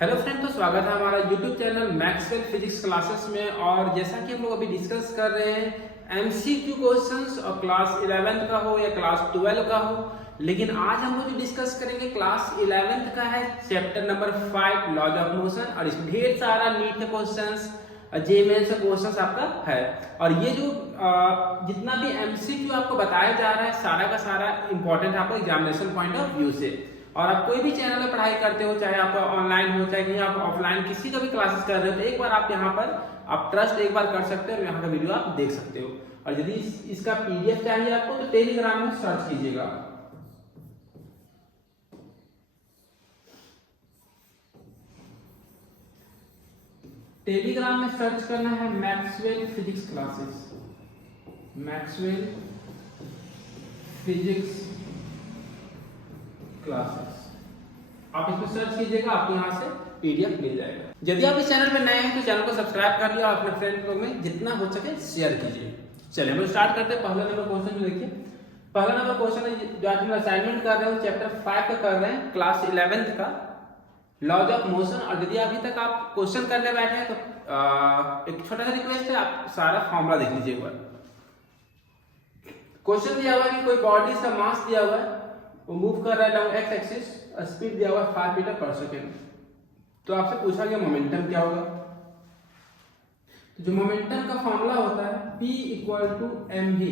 Hello friend, तो स्वागत है हमारा YouTube channel Maxwell physics classes में। और जैसा कि हम लोग अभी डिस्कस कर रहे हैं एमसीक्यू क्वेश्चंस, और क्लास 11th का हो या क्लास 12 का हो, लेकिन आज हम लोग जो डिस्कस करेंगे क्लास 11th का है chapter number 5 laws of motion. और इसमें ढेर सारा नीट के क्वेश्चंस, जेईई से क्वेश्चंस आपका है। और ये जो जितना भी एमसीक्यू आपको बताया जा रहा है सारा का सारा इंपॉर्टेंट है आपको एग्जामिनेशन पॉइंट ऑफ व्यू से। और आप कोई भी चैनल में पढ़ाई करते हो, चाहे आप ऑनलाइन हो चाहे कहीं आप ऑफलाइन किसी का भी क्लासेस कर रहे हो, तो एक बार आप यहाँ पर आप ट्रस्ट एक बार कर सकते हो और यहाँ का वीडियो आप देख सकते हो। और यदि इसका पीडीएफ चाहिए आपको तो टेलीग्राम में सर्च कीजिएगा। टेलीग्राम में सर्च करना है Maxwell physics classes, Maxwell physics classes. आप इसमें सर्च कीजिएगा, आपको यहाँ से पीडीएफ मिल जाएगा। यदि आप इस चैनल में नए हैं तो चैनल को सब्सक्राइब कर लिया और अपने फ्रेंड लोग में जितना हो सके शेयर कीजिए। चलिए हम स्टार्ट करते हैं। पहला नंबर क्वेश्चन जो देखिए, पहला नंबर क्वेश्चन है जो आज हम असाइनमेंट कर रहे हैं चैप्टर 5 का कर रहे हैं, क्लास 11th का लॉज ऑफ मोशन। और यदि अभी तक आप क्वेश्चन करने बैठे हैं तो एक छोटा सा रिक्वेस्ट है, आप सारा फॉर्मूला देख लीजिए एक बार। क्वेश्चन दिया हुआ है कि कोई बॉडी का मास दिया हुआ है, वो मूव कर रहा है लॉन्ग एक्स एक्सिस, स्पीड दिया हुआ है 5 मीटर पर सेकेंड। तो आपसे पूछा गया मोमेंटम क्या होगा। तो जो मोमेंटम का फॉर्मूला होता है P equal to mv,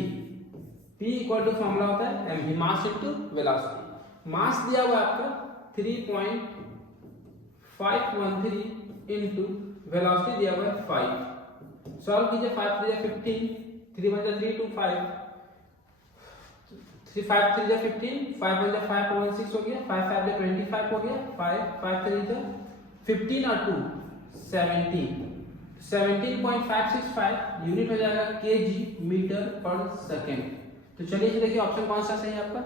P equal to formula होता है mv, mass into velocity. Mass दिया हुआ है आपका 3.513 इनटू वेलोसिटी दिया हुआ है 5। सॉल्व कीजिए, 5 3 15, 3 1 3 2 5, 3 5 3 15, 5 1 5 1 6 हो गया, 5 5 25 हो गया, 5 5 3 15 और 2 17, 17.565 यूनिट हो जाएगा केजी मीटर पर सेकेंड। तो चलिए देखिए ऑप्शन कौन सा सही है आपका।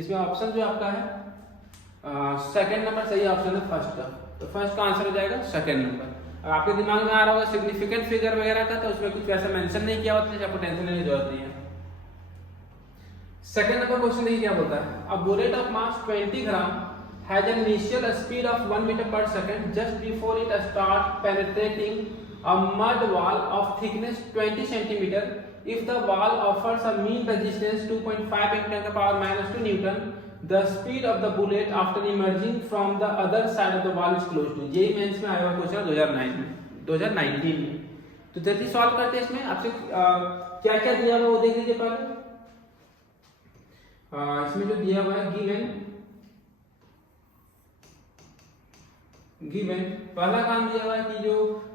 इसमें ऑप्शन जो आपका है सेकंड नंबर सही ऑप्शन है फर्स्ट का। तो फर्स्ट का आंसर हो जाएगा सेकंड नंबर। अब आपके दिमाग में आ रहा होगा सिग्निफिकेंट फिगर वगैरह का, तो उसमें कुछ वैसा मेंशन नहीं किया होता है, आपको टेंशन लेने की जरूरत नहीं है। सेकंड नंबर क्वेश्चन देखिए क्या बोलता है। A bullet of mass 20 gram has an initial speed of 1 meter per second just before it starts penetrating a mud wall of thickness 20 centimeter. If the wall offers a mean resistance 2.5 × 10⁻⁻2 Newton, the speed of the bullet after emerging from the other side of the wall is close to। ये mains में आया हुआ question 2019 में। तो जल्दी solve करते हैं। इसमें आपसे क्या क्या दिया हुआ वो देख लीजिए पहले। इसमें जो दिया हुआ है गिवन पहला काम दिया हुआ है कि जो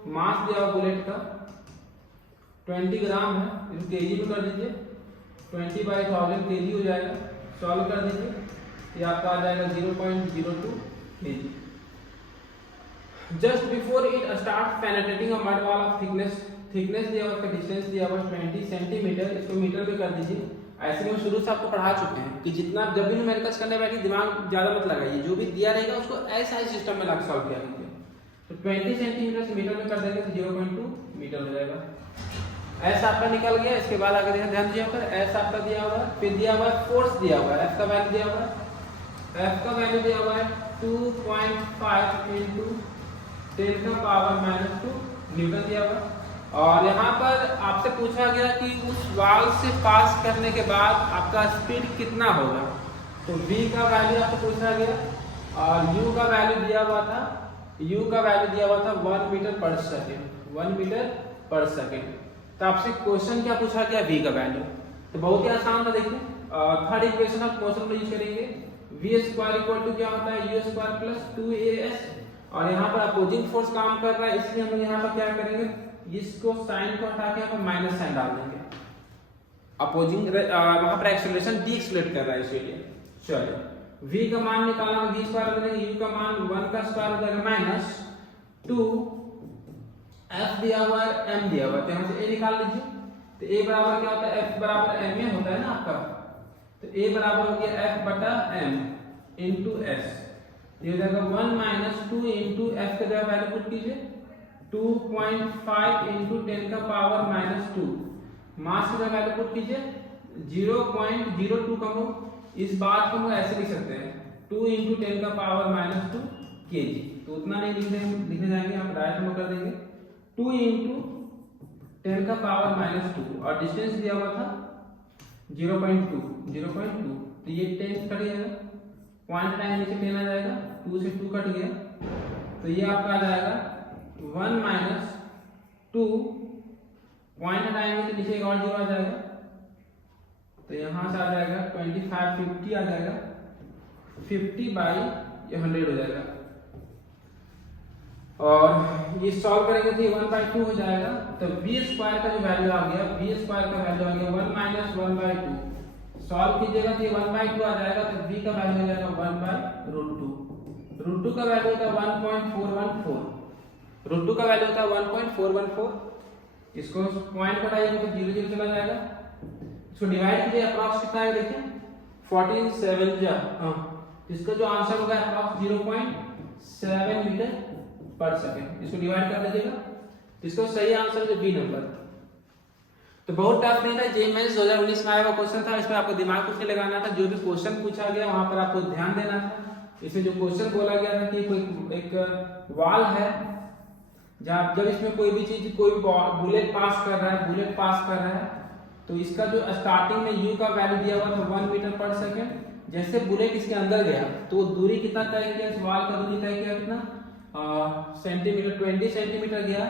मास दिया हुआ बुलेट का 20 ग्राम है, इसको केजी में कर दीजिए, 20/1000 केजी हो जाएगा। सॉल्व कर दीजिए, ये आपका आ जाएगा 0.02 KG. Just before it start penetrating a mud wall of thickness दिया हुआ है, डिस्टेंस दिया हुआ है 20 सेंटीमीटर, इसको मीटर में कर दीजिए। ऐसे में शुरू से आपको पढ़ा चुके हैं कि जितना जब भी न्यूमेरिकल्स करने बैठे दिमाग ज्यादा मत लगाइए, जो भी दिया रहेगा उसको ऐसा ही सिस्टम में लाके सॉल्व किया कीजिए। तो 20 सेंटीमीटर से मीटर में कर देंगे तो 0.2 मीटर हो जाएगा। ऐसा आपका निकल गया। इसके बाद आगे ध्यान दिया होगा, ऐसा आपका दिया हुआ है, फिर दिया हुआ है फोर्स दिया हुआ है, F का वैल्यू दिया हुआ है, F का वैल्यू दिया हुआ है 2.5 × 10⁻⁻2 न्यूटन दिया हुआ है। और यहाँ पर आपसे पूछा गया कि उस वाल से पास करने के बाद आपका स्पीड कितना होगा। तो v का वैल्यू आपको पूछा गया और u का वैल्यू दिया हुआ था, u का वैल्यू दिया हुआ था 1 मीटर पर सेकेंड, 1 मीटर पर सेकेंड। तो आपसे क्वेश्चन क्या पूछा गया, v का वैल्यू। तो बहुत ही आसान था। देखिए थर्ड इक्वेशन ऑफ मोशन में यूज करेंगे, v² इक्वल टू क्या होता है u² + 2as। और यहाँ पर अपोजिंग फोर्स काम कर रहा है, इसलिए हम यहाँ पर क्या करेंगे, इसको साइन को हटा के हम माइनस साइन डाल देंगे। अपोजिंग वहां पर एक्सेलरेशन डीएक्सेलरेट कर रहा है इसलिए। चलो v का मान निकालना, v² बनेगा, u का मान 1 का स्क्वायर हो जाएगा -2, f दिया हुआ है, m दिया हुआ है, तो यहाँ से a निकाल लीजिए। तो a बराबर क्या होता है, f बराबर ma होता है ना आपका। तो a बराबर हो गया f/m × s। ये हो जाएगा 1 - 2 × f का जगह वैल्यू पुट कीजिए 2.5 × 10⁻⁻2। मास का वैल्यू पुट कीजिए 0.02 का हो। इस बात को हम ऐसे लिख सकते हैं 2 × 10⁻⁻2 kg। तो उतना नहीं लिखने जाएंगे, आप डायरेक्ट में कर देंगे 2 इंटू 10 का पावर -2 और डिस्टेंस दिया हुआ था 0.2, तो ये 10 कट जाएगा, पॉइंट टाइम नीचे 10 आ जाएगा, 2 से 2 कट गया, तो ये आपका आ जाएगा 1 - 2, पॉइंट टाइम नीचे एक और 0 आ जाएगा, तो यहाँ से आ जाएगा 25, 50 आ जाएगा, 50/100 हो जाएगा, और ये सॉल्व करेंगे तो ये 1/2 हो जाएगा, तो v² का जो वैल्यू आ गया, v² का वैल्यू आ गया 1 - 1/2, सॉल्व कीजिएगा तो ये 1/2 आ जाएगा, तो v का वैल्यू हो जाएगा 1/√2, √2 का वैल्यू होता है 1.414, √2 का वैल्यू होता है 1.414, इसको पॉइंट बढ़ाइएगा तो 0 0 चला जाएगा, इसको डिवाइड कीजिए, अप्रॉक्स कितना है देखिए 14 7 जा, इसका जो आंसर होगा अप्रॉक्स 0.7 मीटर पर सेकंड, इसको डिवाइड कर दीजिएगा, इसको सही आंसर जो बी नंबर। तो बहुत टफ नहीं था, जेईई मेंस 2019 में आया हुआ क्वेश्चन था, इसमें आपको दिमाग कुछ नहीं लगाना था, जो भी क्वेश्चन पूछा गया वहां पर आपको ध्यान देना था। इसमें जो क्वेश्चन बोला गया था कि कोई एक वॉल है, जब इसमें कोई भी चीज, कोई भी बुलेट पास कर रहा है, तो इसका जो स्टार्टिंग में u का वैल्यू दिया हुआ था 1 मीटर पर सेकंड, जैसे बुलेट इसके अंदर गया तो वो दूरी कितना तय किया, इस वॉल का दूरी तय किया कितना सेंटीमीटर, 20 सेंटीमीटर गया,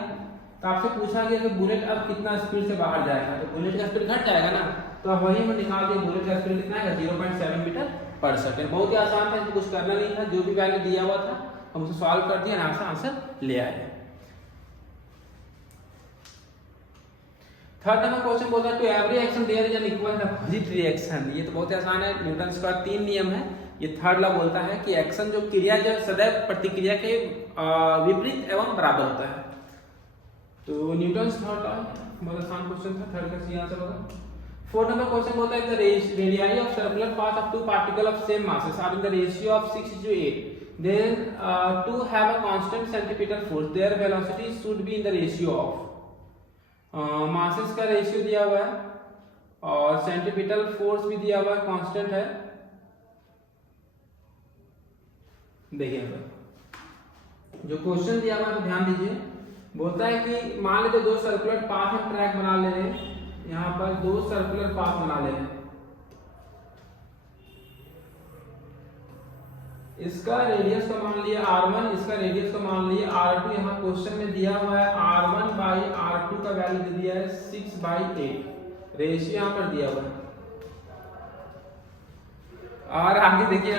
तो आपसे पूछा गया कि बुलेट अब कितना स्पीड से बाहर जाएगा, तो बुलेट का स्पीड घट जाएगा ना, तो अब वही हम निकाल दिए बुलेट का स्पीड कितना है 0.7 मीटर पर सेकंड। बहुत ही आसान था, इसमें कुछ करना नहीं था, जो भी वैल्यू दिया हुआ था हम उसे सॉल्व कर दिए, आराम से आंसर ले आए। थर्ड नंबर क्वेश्चन बोलता है to every action there is an equal opposite reaction. ये तो बहुत ही आसान है, न्यूटन का 3 नियम है। ये थर्ड लॉ बोलता है कि एक्शन जो क्रिया जो सदैव प्रतिक्रिया के विपरीत एवं बराबर होता है। तो न्यूटन थर्ड लॉ बहुत आसान क्वेश्चन था, थर्ड का सही आंसर होगा। फोर्थ नंबर क्वेश्चन बोलता है the radii of circular path of two particle of same masses are in the ratio of 6:8, then two have a constant centripetal force, their velocity should be in the ratio of masses का ratio दिया हुआ है और centripetal force भी दिया हुआ है, constant है। देखिए जो क्वेश्चन दिया हुआ है तो ध्यान दीजिए, बोलता है कि मान लीजिए दो सर्कुलर पाथ हम ट्रैक बना ले रहे हैं, यहाँ पर दो सर्कुलर पाथ बना ले रहे हैं, इसका रेडियस का मान लिया r1, इसका रेडियस का मान लिया r2। यहाँ क्वेश्चन में दिया हुआ है r1/r2 का वैल्यू दे दिया है 6/8, रेशियो यहाँ पर दिया हुआ है। और आगे देखिए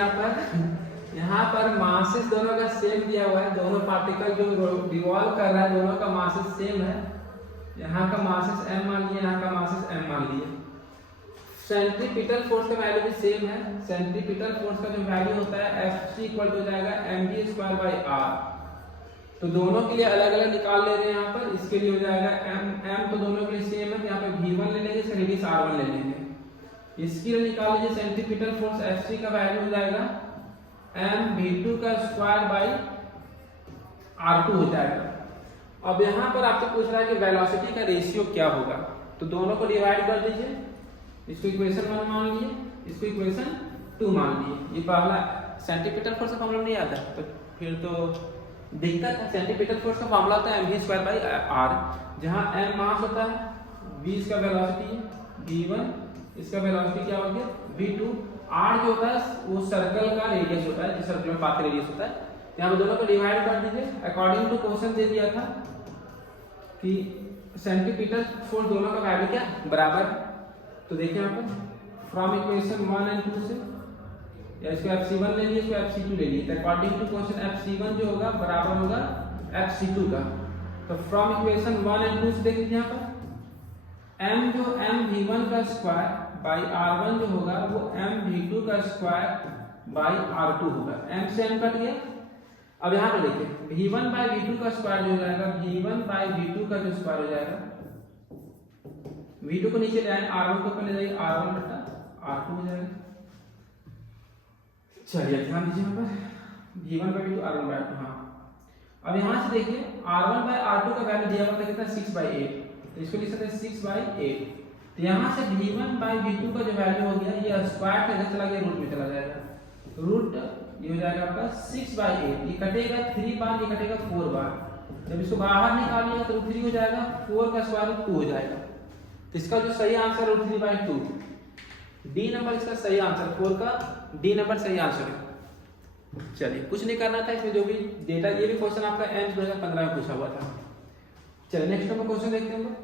यहाँ पर मासेस दोनों का सेम दिया हुआ है, दोनों पार्टिकल जो रिवॉल्व कर रहा है दोनों का मासेस सेम है। यहाँ का मासेस m मान लिए, यहाँ का मासेस m मान लिए। सेंट्रीपिटल फोर्स का वैल्यू भी सेम है, सेंट्रीपिटल फोर्स का जो वैल्यू होता है Fc इक्वल हो जाएगा mv²/r। तो दोनों के लिए अलग अलग निकाल ले रहे हैं यहाँ पर, इसके लिए हो जाएगा m तो दोनों के लिए सेम है, तो यहाँ पे v1 ले लेंगे, इसका रेडियस r1 ले लेंगे। इसके लिए निकाल लीजिए सेंट्रीपिटल फोर्स Fc का वैल्यू हो जाएगा mv2² हो जाएगा। अब यहाँ पर आपसे पूछ रहा है कि वेलोसिटी का रेशियो क्या होगा, तो दोनों को डिवाइड कर दीजिए, इसको इक्वेशन 1 मान लिए, इसको इक्वेशन 2 मान लिए। ये पहला सेंट्रीपिटल फोर्स का फॉर्मूला नहीं आता तो फिर तो दिक्कत है। सेंट्रीपिटल फोर्स का फॉर्मूला होता है mv²/r, जहां m मास होता है, v इसका वेलोसिटी है, v1 इसका वेलोसिटी क्या हो गया v2, r जो होता है वो सर्कल का रेडियस होता है, जिस सर्कुलर पाथ का रेडियस होता है। यहाँ पे दोनों को डिवाइड कर दीजिए। अकॉर्डिंग टू क्वेश्चन दे दिया था कि सेंट्रीपिटल फोर्स दोनों का वैल्यू क्या बराबर है, तो देखिए यहाँ पर फ्रॉम इक्वेशन 1 और 2 से, या इसको Fc1 ले लिए, इसको Fc2 ले लिए, तो अकॉर्डिंग टू क्वेश्चन Fc1 जो होगा बराबर होगा Fc2 का। तो फ्रॉम इक्वेशन 1 और 2 से देख लीजिए यहाँ पर m जो mv1 का स्क्वायर बाई r1 जो होगा वो mv2 का स्क्वायर बाई r2 होगा, m से m कट गया। अब यहाँ पे देखिए v1/v2 का स्क्वायर जो हो जाएगा, v1/v2 का जो स्क्वायर हो जाएगा, v2 को नीचे ले आए, r1 को ऊपर ले जाइए, r1/r2 हो जाएगा। चलिए ध्यान दीजिए यहाँ पर v1/v2 r1/r2। हाँ अब यहाँ से देखिए r1/r2 का वैल्यू दिया हुआ था कितना 6/8, तो इसको लिख सकते हैं 6/8। तो यहाँ से v1/v2 का जो वैल्यू हो गया ये स्क्वायर का इधर चला गया, रूट में चला जाएगा, रूट ये हो जाएगा आपका 6/8, ये कटेगा 3 बार, ये कटेगा 4 बार। जब इसको बाहर निकालिएगा तो √3 हो जाएगा, 4 का स्क्वायर रूट 2 हो जाएगा। तो इसका जो सही आंसर है √3/2, डी नंबर इसका सही आंसर, 4 का डी नंबर सही आंसर है। चलिए कुछ नहीं करना था इसमें, जो भी डेटा, ये भी क्वेश्चन आपका एंड 2015 में पूछा हुआ था। चलिए नेक्स्ट नंबर क्वेश्चन देखते हैं।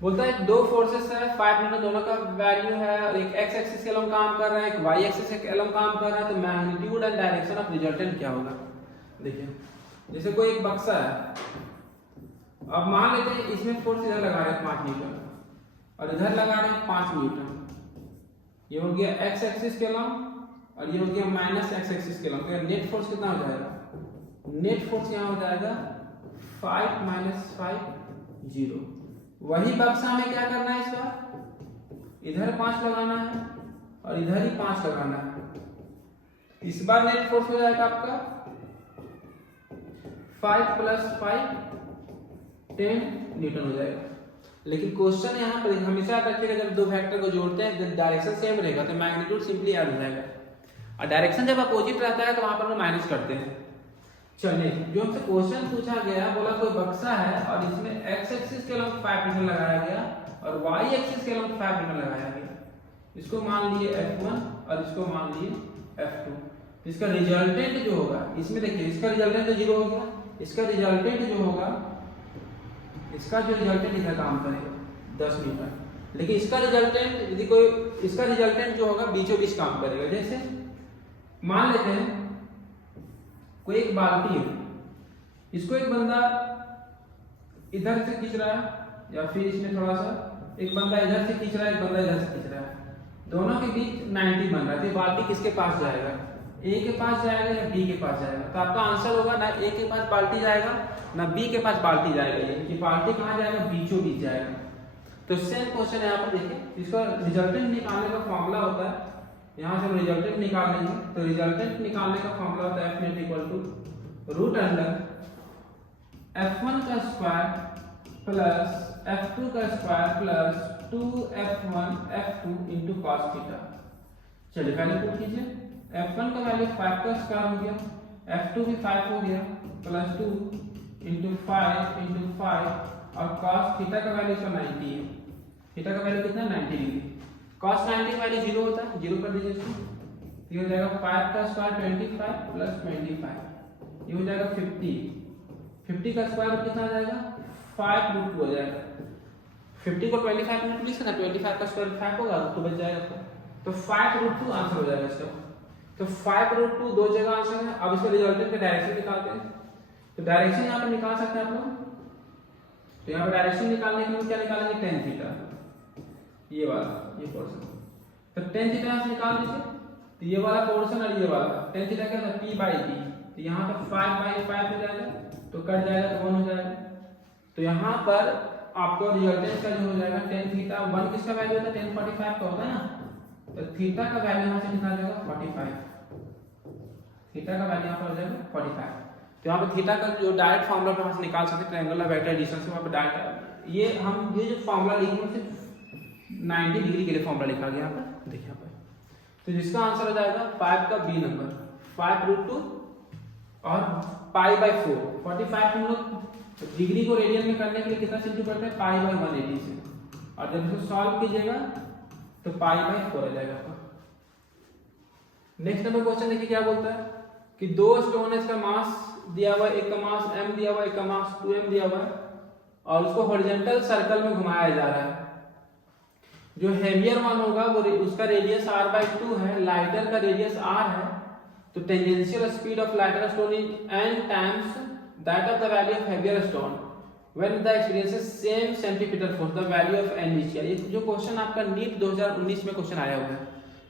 बोलता है दो फोर्सेस है 5 न्यूटन, दोनों का वैल्यू है, एक एक्स एक्सिस के अलॉन्ग काम कर रहा है, एक वाई एक्सिस के अलॉन्ग काम कर रहा है, तो magnitude and direction of resultant क्या होगा। देखिए जैसे कोई एक बक्सा है, अब मान लेते हैं इसमें फोर्स इधर लगा रहे हैं 5 न्यूटन और इधर लगा रहे हैं 5 न्यूटन, ये हो गया एक्स एक्सिस के अलॉन्ग और ये हो गया माइनस एक्स एक्सिस के अलॉन्ग। तो नेट फोर्स कितना हो जाएगा, नेट फोर्स यहाँ हो जाएगा 5 - 5 0। वही बक्सा में क्या करना है, इस बार इधर 5 लगाना है और इधर ही 5 लगाना है। इस बार नेट फोर्स हो जाएगा आपका 5 + 5 10 न्यूटन हो जाएगा। लेकिन क्वेश्चन यहाँ पर हमेशा रखिएगा, जब दो वेक्टर को जोड़ते हैं डायरेक्शन सेम रहेगा तो मैग्नीट्यूड सिंपली ऐड हो जाएगा, और डायरेक्शन जब अपोजिट रहता है तो वहां पर हम माइनस करते हैं। चलिए जो हमसे क्वेश्चन पूछा गया, बोला कोई बक्सा है और इसमें एक्स एक्सिस के अलॉन्ग 5 न्यूटन लगाया गया और वाई एक्सिस के अलॉन्ग 5 न्यूटन लगाया गया। इसको मान लिए F1 और इसको मान लिए F2। इसका रिजल्टेंट जो होगा, इसमें देखिए इसका रिजल्टेंट तो 0 हो गया, इसका रिजल्टेंट जो होगा, इसका जो रिजल्टेंट इधर काम करेगा 10 न्यूटन, लेकिन इसका रिजल्टेंट यदि कोई, इसका रिजल्टेंट जो होगा बीचों बीच काम करेगा। जैसे मान लेते हैं कोई एक बाल्टी है, इसको एक बंदा इधर से खींच रहा है या फिर इसमें थोड़ा सा एक बंदा इधर से खींच रहा है, एक बंदा इधर से खींच रहा है, दोनों के बीच 90 बन रहा है। तो बाल्टी किसके पास जाएगा, ए के पास जाएगा या बी के पास जाएगा। तो आपका आंसर होगा ना ए के पास बाल्टी जाएगा ना बी के पास बाल्टी जाएगा, ये कि बाल्टी कहाँ जाएगा, बीचों बीच जाएगा। तो सेम क्वेश्चन है यहाँ पर देखिए, इसका रिजल्टेंट निकालने का फॉर्मूला होता है, यहाँ से हम रिजल्टेंट निकाल लेंगे। तो रिजल्टेंट निकालने का फॉर्मूला होता है F = √F1 का स्क्वायर प्लस F2 का square plus 2F1 F2 into cos theta. चलिए वैल्यू पुट कीजिए, F1 का वैल्यू 5 का स्क्वायर हो गया, F2 भी 5 हो गया, प्लस 2 इंटू 5 और cos थीटा का वैल्यू इसका 90 है। थीटा का वैल्यू कितना, 90 डिग्री। cos 90 का वैल्यू 0 होता है, 0 कर दीजिए इसको। ये हो जाएगा 5 का स्क्वायर 25 प्लस 25, ये हो जाएगा 50। 50 का स्क्वायर कितना आ जाएगा, 5√2 हो जाएगा। 50 को 25 में प्लीज करना, 25 का स्क्वायर 5 होगा तो बच जाएगा, तो 5√2 आंसर हो जाएगा इसका। तो 5√2 दो जगह आंसर है। अब इसका रिजल्टेंट का डायरेक्शन निकालते हैं। तो डायरेक्शन यहाँ पर निकाल सकते हैं आप लोग। तो यहाँ पर डायरेक्शन निकालने के लिए क्या निकालेंगे, tan थीटा, ये वाला, ये पोर्शन। तो tan थीटा से निकाल दीजिए। तो ये वाला पोर्शन और ये वाला tan थीटा क्या होता है, p/d। तो यहाँ पर 5/5 हो जाएगा, तो कट जाएगा तो 1 हो जाएगा। तो यहाँ पर आपको रिजल्टेंट का जो हो जाएगा tan थीटा 1 किसका वैल्यू होता है, tan 45 का होता है ना। तो थीटा का वैल्यू यहाँ से कितना आ जाएगा, 45। थीटा का वैल्यू यहाँ पर हो जाएगा 45। तो यहाँ पे थीटा का जो डायरेक्ट फॉर्मूला पर हम निकाल सकते हैं ट्रायंगुलर वेक्टर एडिशन से। वहाँ पे डायरेक्ट ये जो फॉर्मूला लिखेंगे सिर्फ 90 डिग्री के लिए फॉर्मूला लिखा गया यहाँ पर, देखिए यहाँ पर। तो जिसका आंसर हो जाएगा 5 का बी नंबर, 5√2 और π/4। 45 हम लोग डिग्री को रेडियन में करने के लिए कितना सिंपल करते हैं, π/180 से। और जब इसको सॉल्व कीजिएगा तो π/4 आ जाएगा आपका। नेक्स्ट नंबर क्वेश्चन देखिए क्या बोलता है कि दो स्टोन है, इसका मास दिया हुआ है, एक का मास m दिया हुआ है, एक का मास 2m दिया हुआ है, और उसको हॉरिजॉन्टल सर्कल में घुमाया जा रहा है। जो हेवियर वन होगा वो उसका रेडियस r/2 है, लाइटर का रेडियस r है। तो tangential speed of lighter stone is n times that of the value of heavier stone when the experiences same centripetal force, the value of n is क्या। ये जो question आपका NEET 2019 में question आया हुआ है।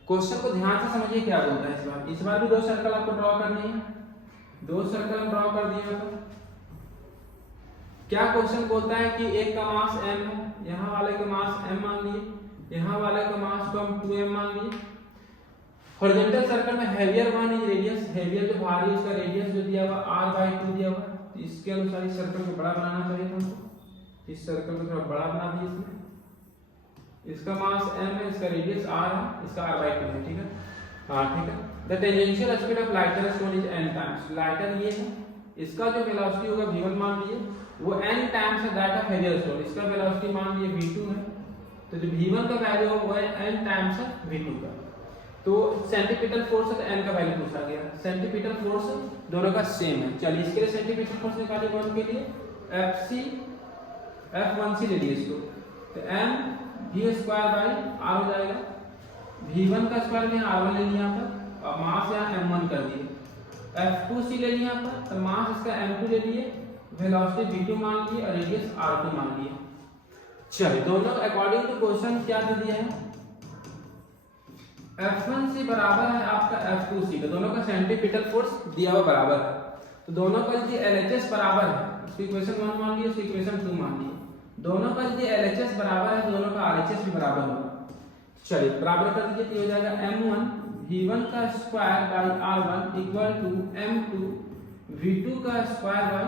क्वेश्चन को ध्यान से समझिए क्या बोलता है। इस बार भी दो सर्कल आपको ड्रॉ करनी है, दो सर्कल ड्रॉ कर दिए। तो क्या क्वेश्चन बोलता है कि एक का मास m है, यहाँ वाले का मास m मान लिए, यहाँ वाले का मास को हम 2m मान लिए। हॉरिजॉन्टल सर्कल में heavier one is radius, heavier जो भारी है उसका रेडियस जो दिया हुआ r/2 दिया हुआ है। तो इसके अनुसार इस सर्कल को बड़ा बनाना चाहिए था हमको, इस सर्कल को थोड़ा बड़ा बना दिए इसमें। इसका मास m है, इसका रेडियस r है, इसका r/2 है, ठीक है। हाँ ठीक है। The tangential speed of lighter stone is n times. Lighter ये है, इसका जो वेलोसिटी होगा v1 मान लिए, वो n टाइम्स है दैट ऑफ हेवियर स्टोन। इसका वेलोसिटी मान लिए v2 है, तो जो v1 का वैल्यू होगा वो n टाइम्स है v2 का। तो सेंटीपीटल फोर्स है तो n का वैल्यू पूछा गया। सेंटीपीटल फोर्स दोनों का सेम है। चलिए इसके लिए सेंटीपीटल फोर्स निकालिए बॉल के लिए, F1c ले लिए इसको, तो m v² बाई r हो जाएगा। v1 का स्क्वायर में r1 ले लिया यहाँ पर, और मास यहाँ m1 कर दिए। F2c ले लिया यहाँ पर, तो मास इसका m2 ले लिए, वेलोसिटी v2 मान लिए और रेडियस r2 मान लिए। चलिए दोनों अकॉर्डिंग टू क्वेश्चन क्या दे दिया है, F1c बराबर है आपका F2c का, दोनों का सेंटीपीटल फोर्स दिया हुआ बराबर है। तो दोनों का यदि LHS बराबर है, उसकी इक्वेशन 1 मान लिए, उसकी इक्वेशन 2 मान लिए, दोनों का यदि LHS बराबर है, दोनों का RHS भी बराबर होगा। चलिए बराबर कर दीजिए, तो हो जाएगा m1 v1 का square by r1 equal to m2 v2 का स्क्वायर बाई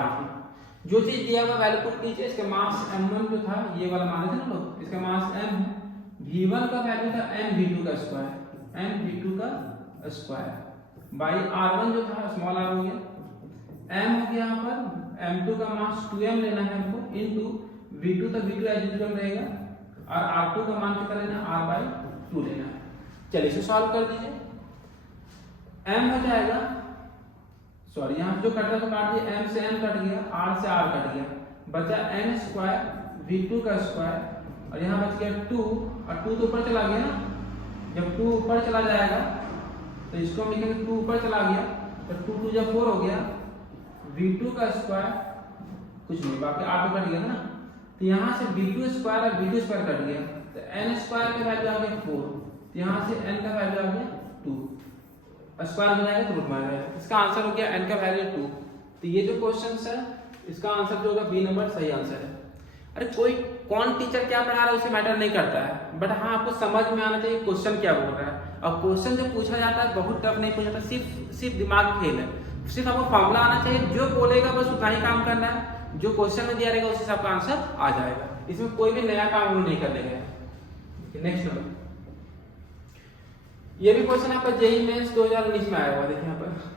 r2। जो चीज दिया हुआ वैल्यू पुट कीजिए। इसका मास m1 जो था ये वाला माने थे ना लोग, इसका मास m है, v1 का वैल्यू था m v2 का स्क्वायर, m v2 का स्क्वायर बाई r1 जो था स्मॉल r हो गया, m हो गया यहाँ पर m2 का मास 2m लेना है हमको, इनटू v2 तो v2 एज यूजुअल रहेगा, और r2 का मान कितना लेना है, r/2 लेना है। चलिए इसे सॉल्व कर दीजिए। m हो जाएगा, सॉरी यहाँ जो कट रहा तो काट दिया, m से m कट गया, r से r कट गया, बचा n स्क्वायर v2 का स्क्वायर, और यहाँ बच गया 2, और 2 तो ऊपर चला गया ना, जब 2 ऊपर चला जाएगा तो इसको हम लिखेंगे 2 ऊपर चला गया, तो 2 2 जब 4 हो गया, v2 का स्क्वायर कुछ नहीं, बाकी r तो कट गया ना, तो यहाँ से v2 स्क्वायर और v2 स्क्वायर कट गया, तो n स्क्वायर का वैल्यू आ गया 4, तो यहाँ से n का वैल्यू आ गया 2, स्क्वायर हो जाएगा तो रूट में आ जाएगा। इसका आंसर हो गया n का वैल्यू 2। तो ये जो क्वेश्चन है इसका आंसर जो होगा बी नंबर सही आंसर है। अरे कोई कौन टीचर क्या पढ़ा रहा है उसे मैटर नहीं करता है, बट हाँ आपको समझ में आना चाहिए क्वेश्चन क्या बोल रहा है। और क्वेश्चन जो पूछा जाता है बहुत टफ नहीं पूछा जाता, सिर्फ दिमाग खेल है, सिर्फ आपको फॉर्मूला आना चाहिए, जो बोलेगा बस उतना ही काम करना है, जो क्वेश्चन में दिया रहेगा उसी से आपका आंसर आ जाएगा, इसमें कोई भी नया काम नहीं करने गया। नेक्स्ट नंबर, ये भी क्वेश्चन आपका जेईई मेंस 2019 में आया हुआ, देखिए यहाँ पर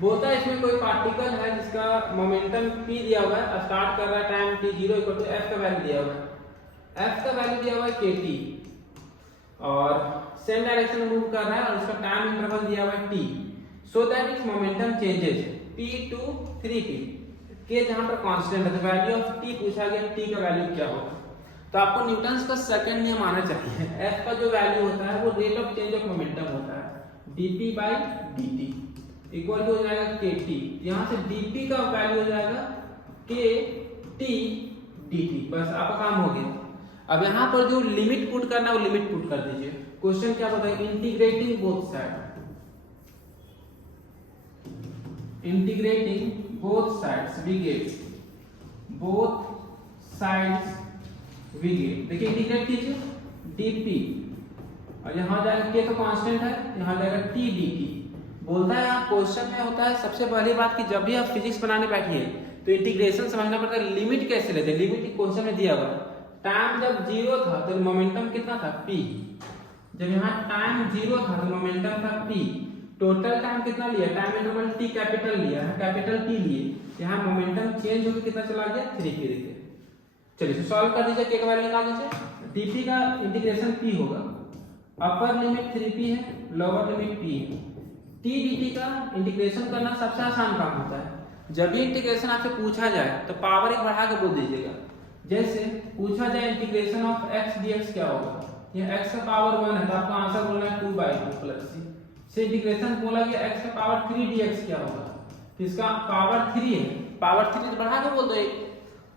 बोलता है इसमें कोई पार्टिकल है जिसका मोमेंटम p दिया हुआ है, स्टार्ट कर रहा है time t0 equal to f का वैल्यू दिया हुआ है, f का वैल्यू दिया हुआ है kt, और सेम डायरेक्शन में मूव कर रहा है, और उसका टाइम इंटरवल दिया हुआ है t, so that it's momentum changes p to 3p, k जहां पर कांस्टेंट है, तो वैल्यू ऑफ t पूछा गया, t का वैल्यू क्या होगा। तो आपको न्यूटन्स का सेकंड नियम आना चाहिए, f का जो वैल्यू होता है वो rate of change of momentum होता है, dp by dt equal to हो जाएगा kt, यहाँ से dp का वैल्यू हो जाएगा kt dt, बस आपका काम हो गया। अब यहाँ पर जो लिमिट पुट करना है वो लिमिट पुट कर दीजिए। क्वेश्चन क्या बताएगा, integrating both sides we get both sides we get, देखिए इंटीग्रेट कीजिए dp, और यहाँ जाएगा k तो कांस्टेंट है, यहाँ जाएगा t dt। बोलता है आप क्वेश्चन में होता है सबसे पहली बात कि जब भी आप फिजिक्स बनाने बैठिए तो इंटीग्रेशन समझना पड़ता है, लिमिट कैसे लेते हैं, लिमिट क्वेश्चन में दिया हुआ है, टाइम जब 0 था तो मोमेंटम कितना था p, जब यहाँ टाइम 0 था तो मोमेंटम था p, टोटल टाइम कितना लिया, टाइम इंटरवल t कैपिटल लिया है, कैपिटल t लिए, यहाँ मोमेंटम चेंज होकर कितना चला गया 3p। देखिए चलिए सॉल्व कर दीजिए, k का वैल्यू निकाल दीजिए, dp का इंटीग्रेशन p होगा, अपर लिमिट 3p है, लोअर लिमिट p है, t dt का इंटीग्रेशन करना सबसे आसान काम होता है। जब भी इंटीग्रेशन आपसे पूछा जाए तो पावर एक बढ़ा के बोल दीजिएगा, जैसे पूछा जाए इंटीग्रेशन ऑफ x dx क्या होगा, ये x का पावर 1 है तो आपका आंसर बोलना है 2/2 प्लस c, से इंटीग्रेशन बोला गया x का पावर 3 dx क्या होगा, तो इसका पावर 3 है, पावर 3 तो बढ़ा के बोल दो,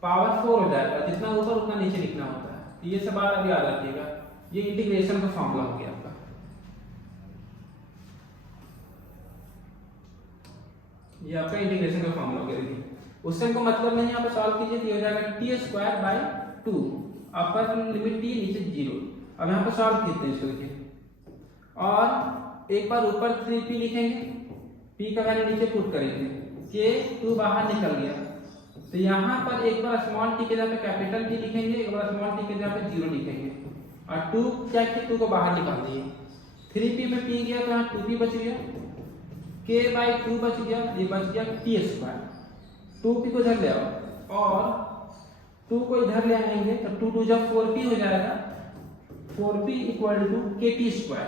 पावर 4 हो जाएगा, जितना ऊपर उतना नीचे लिखना होता है। तो ये सब बात अभी याद रखिएगा, ये इंटीग्रेशन का फॉर्मूला हो गया आपका। ये आपका इंटीग्रेशन का फॉर्मूला हो गया। देखिए उससे हमको मतलब नहीं, यहाँ पे सॉल्व कीजिए तो ये हो जाएगा t² 2, अपर लिमिट t नीचे 0। अब यहाँ पे सॉल्व करते हैं इसको, देखिए और एक बार ऊपर 3p लिखेंगे, p का वैल्यू नीचे पुट करेंगे, k 2 बाहर निकल गया, तो यहाँ पर एक बार स्मॉल टी के जगह पे कैपिटल टी लिखेंगे, एक बार स्मॉल टी के जगह पे 0 लिखेंगे और 2 क्या किया, 2 को बाहर निकाल दिए। 3p में p गया तो यहाँ 2p बच गया, k/2 बच गया, ये बच गया t²। 2p को इधर ले आओ और 2 को इधर ले आएंगे तो 2 2 जब 4p हो जाएगा, 4p = kt²,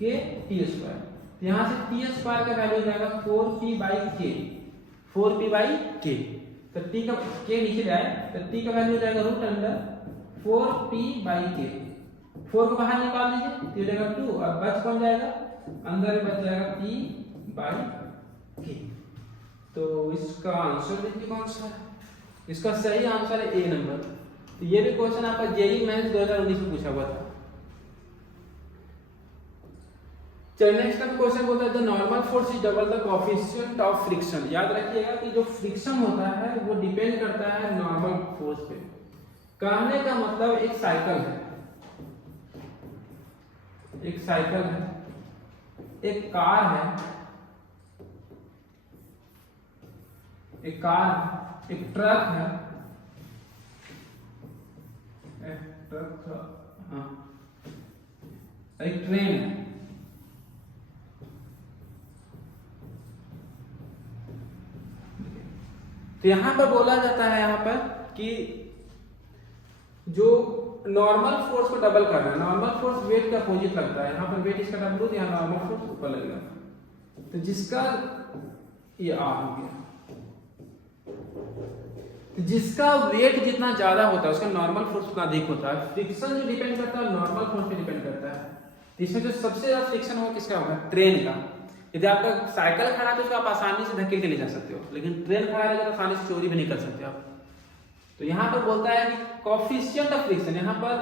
kt²। यहाँ से t² का वैल्यू हो जाएगा 4p/k, 4p/k। तो t का k नीचे ले आए तो t का वैल्यू हो जाएगा √4p/k। 4 को बाहर निकाल दीजिए तो हो जाएगा 2 और बच कौन जाएगा, अंदर बच जाएगा p/k। तो इसका आंसर देखिए कौन सा है, इसका सही आंसर है ए नंबर। तो ये भी क्वेश्चन आपका जेईई मेंस 2019 में पूछा हुआ था। चलिए नेक्स्ट क्वेश्चन बोलता है the normal force is double the coefficient of friction. याद रखिएगा कि जो फ्रिक्शन होता है वो डिपेंड करता है नॉर्मल फोर्स पे। कहने का मतलब एक साइकिल है, एक साइकिल है, एक कार है, एक कार है, एक ट्रक है, एक ट्रक, हाँ, एक ट्रेन है। तो यहां पर बोला जाता है यहाँ पर कि जो नॉर्मल फोर्स को डबल करना है, नॉर्मल फोर्स वेट के अपोजिट लगता है। यहाँ पर वेट इसका डबल हो, यहाँ नॉर्मल फोर्स ऊपर लगेगा। तो जिसका ये आर हो गया, तो जिसका वेट जितना ज्यादा होता है उसका नॉर्मल फोर्स उतना अधिक होता है। फ्रिक्शन जो डिपेंड करता है नॉर्मल फोर्स पे डिपेंड करता है। इसमें जो सबसे ज्यादा फ्रिक्शन होगा किसका होगा, ट्रेन का। यदि आपका साइकिल खड़ा है तो उसको आप आसानी से धकेल के ले जा सकते हो, लेकिन ट्रेन खड़ा रहेगा तो आसानी से चोरी भी नहीं कर सकते आप। तो यहाँ पर बोलता है कि कोएफिशिएंट ऑफ फ्रिक्शन, यहाँ पर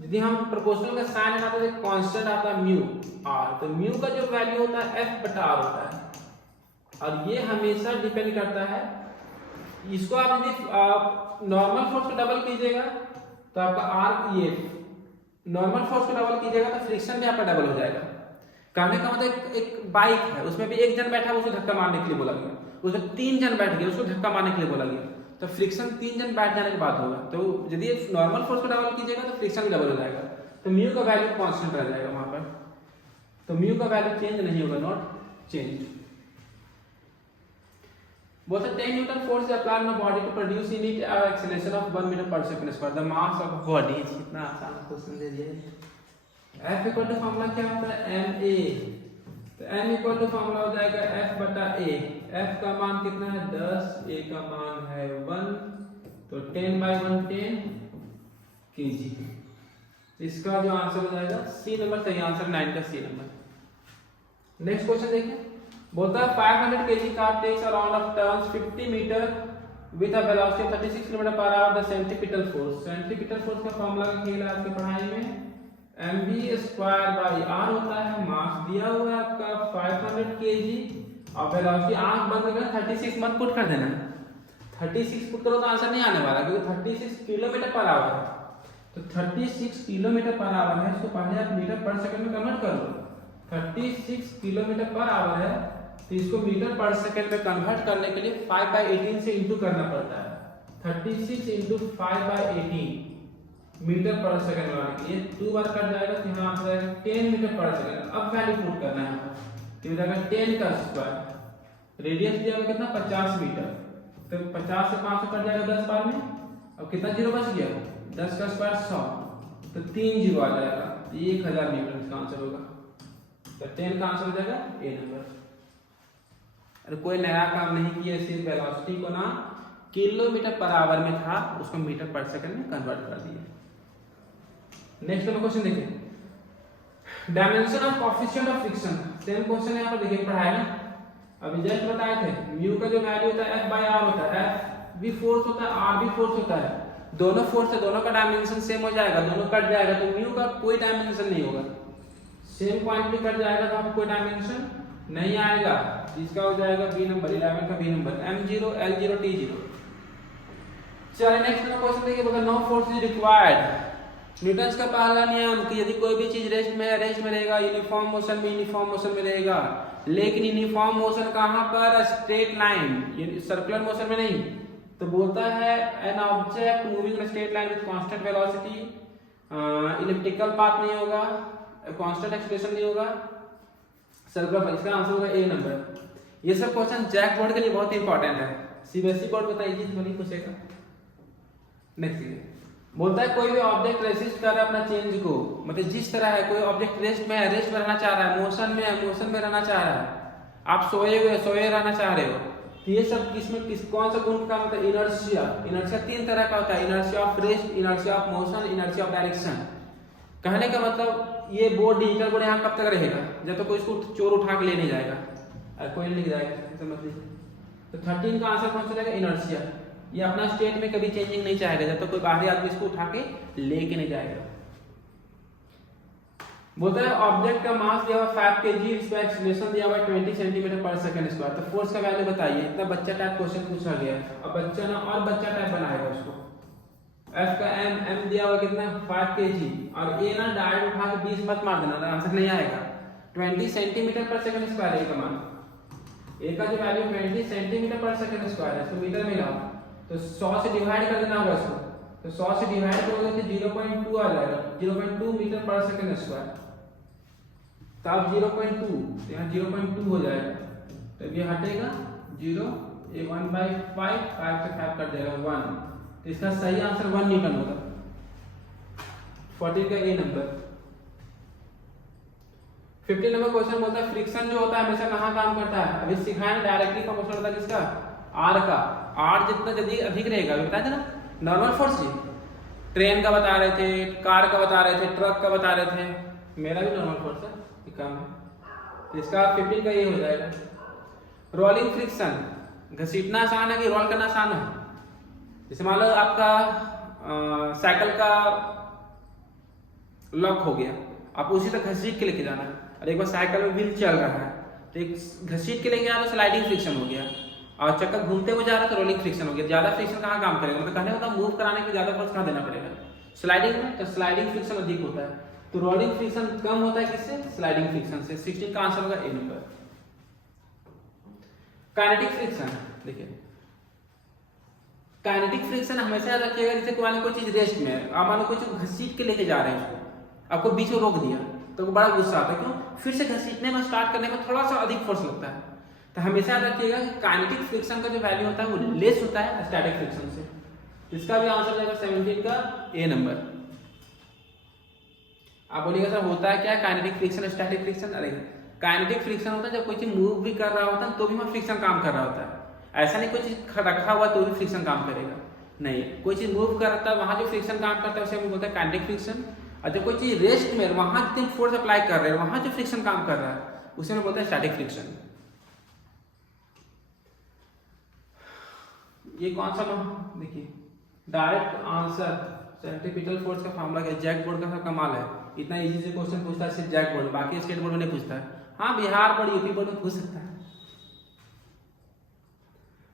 यदि हम प्रोपोर्शनल का साइन लगाते हैं तो कांस्टेंट आता है म्यू आर। तो म्यू का जो वैल्यू होता है F/R होता है और ये हमेशा डिपेंड करता है। इसको आप यदि नॉर्मल फोर्स को डबल कीजिएगा तो आपका आर, ये नॉर्मल फोर्स को डबल कीजिएगा तो फ्रिक्शन भी आपका डबल हो जाएगा। कहने का मतलब एक बाइक है, उसमें भी एक जन बैठा, उसको धक्का मारने के लिए बोला गया। उसमें 3 जन बैठ गए, उसको धक्का मारने के लिए बोला गया। तो फ्रिक्शन 3 जन बैठ जाने के बाद होगा। तो यदि नॉर्मल फोर्स को डबल कीजिएगा तो फ्रिक्शन भी डबल हो जाएगा। तो म्यू का वैल्यू कांस्टेंट रह जाएगा वहां पर। तो म्यू का वैल्यू चेंज नहीं होगा, नॉट चेंज। बोलते 10 newton force is applied on body to produce in it acceleration of 1 metre per second square. The mass of body. इतना आसान क्वेश्चन दे दिए। F इक्वल टू फॉर्मूला क्या होता है, ma। तो m इक्वल टू फॉर्मूला हो जाएगा F/A। F का मान कितना है 10, A का मान है 1, तो 10/1 10 kg। इसका जो आंसर हो जाएगा सी नंबर, सही आंसर 9 का सी नंबर। नेक्स्ट क्वेश्चन देखिए, बोलता है 500 kg car takes a round of turns 50 metre with a velocity of 36 kilometre per hour. The centripetal force. Centripetal force का फॉर्मूला का खेल है आपके पढ़ाई में, mv²/r होता है। मास दिया हुआ है आपका 500 kg और वेलोसिटी आंख बंद करके 36 मत पुट कर देना। 36 पुट करो तो आंसर नहीं आने वाला, क्योंकि 36 किलोमीटर पर आवर है। तो 36 किलोमीटर पर आवर है, इसको पहले आप मीटर पर सेकंड में कन्वर्ट कर लो। 36 किलोमीटर पर आवर है तो इसको मीटर पर सेकंड में कन्वर्ट करने के लिए 5/18 से इंटू करना पड़ता है। 36 इंटू 5/18 मीटर पर सेकंड बनाने के लिए 2 बार कट जाएगा तो यहाँ आ जाएगा 10 मीटर पर सेकंड। अब वैल्यू पुट करना है, तो हो जाएगा 10 का स्क्वायर। रेडियस दिया हुआ कितना 50 मीटर, तो 50 से 500 कट जाएगा 10 बार में। अब कितना जीरो बच गया, 10 का स्क्वायर 100, तो 3 जीरो आ जाएगा, 1000 मीटर इसका आंसर होगा। तो 10 का आंसर हो जाएगा ए नंबर। अरे कोई नया काम नहीं किया, सिर्फ वेलोसिटी को ना किलोमीटर पर आवर में था उसको मीटर पर सेकंड में कन्वर्ट कर दिया। नेक्स्ट क्वेश्चन देखिए, dimension of coefficient of friction. Same question है यहाँ पर देखिए, पढ़ाया ना अभी जस्ट बताए थे। म्यू का जो वैल्यू होता है F/R होता है। F भी फोर्स होता है, R भी फोर्स होता है। दोनों फोर्स है, दोनों का डायमेंशन सेम हो जाएगा, दोनों कट जाएगा तो म्यू का कोई डायमेंशन नहीं होगा। सेम क्वांटिटी कट जाएगा तो आपको कोई डायमेंशन नहीं आएगा, जिसका हो जाएगा बी नंबर, 11 का B number, m0 l0 t0। चलिए नेक्स्ट क्वेश्चन देखिए, बोला no force is required. Newton का पहला नियम कि यदि कोई भी चीज रेस्ट में है, रेस्ट में रहेगा, यूनिफॉर्म मोशन में, यूनिफॉर्म मोशन में रहेगा। लेकिन यूनिफॉर्म मोशन कहां पर, स्ट्रेट लाइन, सर्कुलर मोशन में नहीं। तो बोलता है an object moving in straight line with constant velocity, elliptical path नहीं होगा, कांस्टेंट एक्सेलरेशन नहीं होगा, सर्कुलर, इसका आंसर होगा ए नंबर। ये सब क्वेश्चन जैक बोर्ड के लिए बहुत इंपॉर्टेंट है। सीबीएसई बोर्ड बताइए तो नहीं पूछेगा। नेक्स्ट बोलता है कोई भी ऑब्जेक्ट रेसिस्ट कर रहा है अपना चेंज को, मतलब जिस तरह है कोई ऑब्जेक्ट रेस्ट में है, रेस्ट में रहना चाह रहा है, मोशन में है, मोशन में रहना चाह रहा है, आप सोए हुए सोए रहना चाह रहे हो, तो ये सब किसमें कौन सा गुण का मतलब इनर्शिया। इनर्शिया तीन तरह का होता है, inertia of rest, inertia of motion, inertia of direction. कहने का मतलब ये बोर्ड डिजिटल बोर्ड यहाँ कब तक रहेगा, जब तक कोई इसको चोर उठा के ले नहीं जाएगा, कोई नहीं जाएगा, समझ लीजिए। तो 13 का आंसर कौन सा जाएगा, इनर्शिया। ये अपना स्टेट में कभी चेंजिंग नहीं चाहेगा जब तक कोई बाहरी आदमी इसको उठा के लेके नहीं जाएगा। बोलता है ऑब्जेक्ट का मास दिया हुआ 5 kg, इसका एक्सेलरेशन दिया हुआ 20 सेंटीमीटर पर सेकंड स्क्वायर, तो फोर्स का वैल्यू बताइए। इतना बच्चा टाइप क्वेश्चन पूछा गया है, अब बच्चा ना और बच्चा टाइप बनाएगा उसको। F का m दिया हुआ कितना 5 kg, और A ना डायरेक्ट उठा के 20 मत मार देना, आंसर नहीं आएगा। 20 सेंटीमीटर पर सेकंड स्क्वायर है का मान, A का जो वैल्यू 20 सेंटीमीटर पर सेकंड स्क्वायर है, इसको मीटर में लाओ तो 100 से डिवाइड कर देना होगा इसको, तो 100 से डिवाइड करोगे तो 0.2 आ जाएगा, 0.2 मीटर पर सेकंड स्क्वायर। तो अब 0.2 यहाँ 0.2 हो जाएगा, तो ये हटेगा 0, ये 1/5, 5 से 5 कट जाएगा 1, तो इसका सही आंसर 1 न्यूटन होगा। 14 का ए नंबर। 15 नंबर क्वेश्चन बोलता है फ्रिक्शन जो होता है हमेशा कहाँ काम करता है, अभी सिखाया डायरेक्टली का क्वेश्चन होता है किसका, आर का। आर जितना जल्दी अधिक रहेगा, बताया था ना नॉर्मल फोर्स जी, ट्रेन का बता रहे थे, कार का बता रहे थे, ट्रक का बता रहे थे, मेरा भी नॉर्मल फोर्स है, ये काम है, इसका 15 का ये हो जाएगा। रोलिंग फ्रिक्शन, घसीटना आसान है कि रोल करना आसान है। जैसे मान लो आपका साइकिल का लॉक हो गया, आप उसी तक घसीट के लेके जाना है, और एक बार साइकिल में व्हील चल रहा है तो एक घसीट के लेके जाना तो स्लाइडिंग फ्रिक्शन हो गया, और चक्का घूमते हुए जा रहा है तो रोलिंग फ्रिक्शन हो गया। ज्यादा फ्रिक्शन कहाँ काम करेगा, मतलब कहने मतलब मूव कराने के ज्यादा फोर्स कहाँ देना पड़ेगा, स्लाइडिंग में, तो स्लाइडिंग फ्रिक्शन अधिक होता है, तो रोलिंग फ्रिक्शन कम होता है किससे, स्लाइडिंग फ्रिक्शन से। 16 का आंसर होगा ए नंबर। काइनेटिक फ्रिक्शन, देखिए काइनेटिक फ्रिक्शन हमेशा याद रखिएगा, जैसे कोई चीज रेस्ट में है, आप मान लो कोई चीज घसीट के लेके जा रहे हैं उसको, आपको बीच में रोक दिया तो बड़ा गुस्सा आता है, क्यों, फिर से घसीटने में स्टार्ट करने में थोड़ा सा अधिक फोर्स लगता है। तो हमेशा याद रखिएगा कि काइनेटिक फ्रिक्शन का जो वैल्यू होता है वो लेस होता है स्टैटिक फ्रिक्शन से। इसका भी आंसर जाएगा 17 का ए नंबर। आप बोलिएगा सर होता है क्या काइनेटिक फ्रिक्शन स्टैटिक फ्रिक्शन, अरे काइनेटिक फ्रिक्शन होता है जब कोई चीज मूव भी कर रहा होता है तो भी वहां फ्रिक्शन काम कर रहा होता है, ऐसा नहीं कोई चीज रखा हुआ तो भी फ्रिक्शन काम करेगा, नहीं, कोई चीज मूव करता है वहां जो फ्रिक्शन काम करता है उसे हम बोलते हैं काइनेटिक फ्रिक्शन, और जब कोई चीज रेस्ट में वहां जितनी फोर्स अप्लाई कर रहे हैं वहां जो फ्रिक्शन काम कर रहा है उसे हम बोलते हैं स्टैटिक फ्रिक्शन। ये कौन सा, देखिए डायरेक्ट आंसर सेंट्रीपिटल फोर्स का फॉर्मूला क्या है, जैक बोर्ड का सब कमाल है, इतना इजी से क्वेश्चन पूछता है सिर्फ जैक बोर्ड, बाकी स्टेट बोर्ड में नहीं पूछता है। हाँ बिहार बोर्ड यूपी बोर्ड में पूछ सकता है।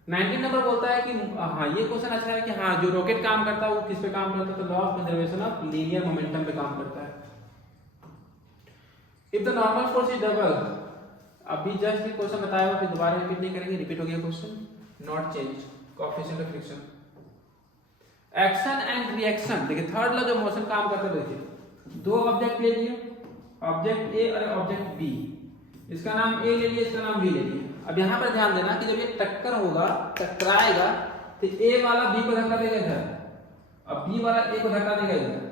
19 नंबर बोलता है कि हाँ ये क्वेश्चन अच्छा है कि हाँ जो रॉकेट काम करता है वो किस पे काम करता है, तो law of conservation of linear momentum पे काम करता है। If the normal force is double, अभी जस्ट क्वेश्चन बताया हुआ, फिर दोबारा रिपीट नहीं करेंगे, रिपीट हो गया question, not change coefficient of friction. Action and reaction, देखिए थर्ड लॉ जो मोशन काम करता है, देखिए दो ऑब्जेक्ट ले लिए, ऑब्जेक्ट ए और ऑब्जेक्ट बी, इसका नाम ए ले लिए, इसका नाम बी ले लिए। अब यहाँ पर ध्यान देना कि जब ये टक्कर होगा, टकराएगा, तो ए वाला बी को धक्का देगा इधर, अब बी वाला ए को धक्का देगा इधर।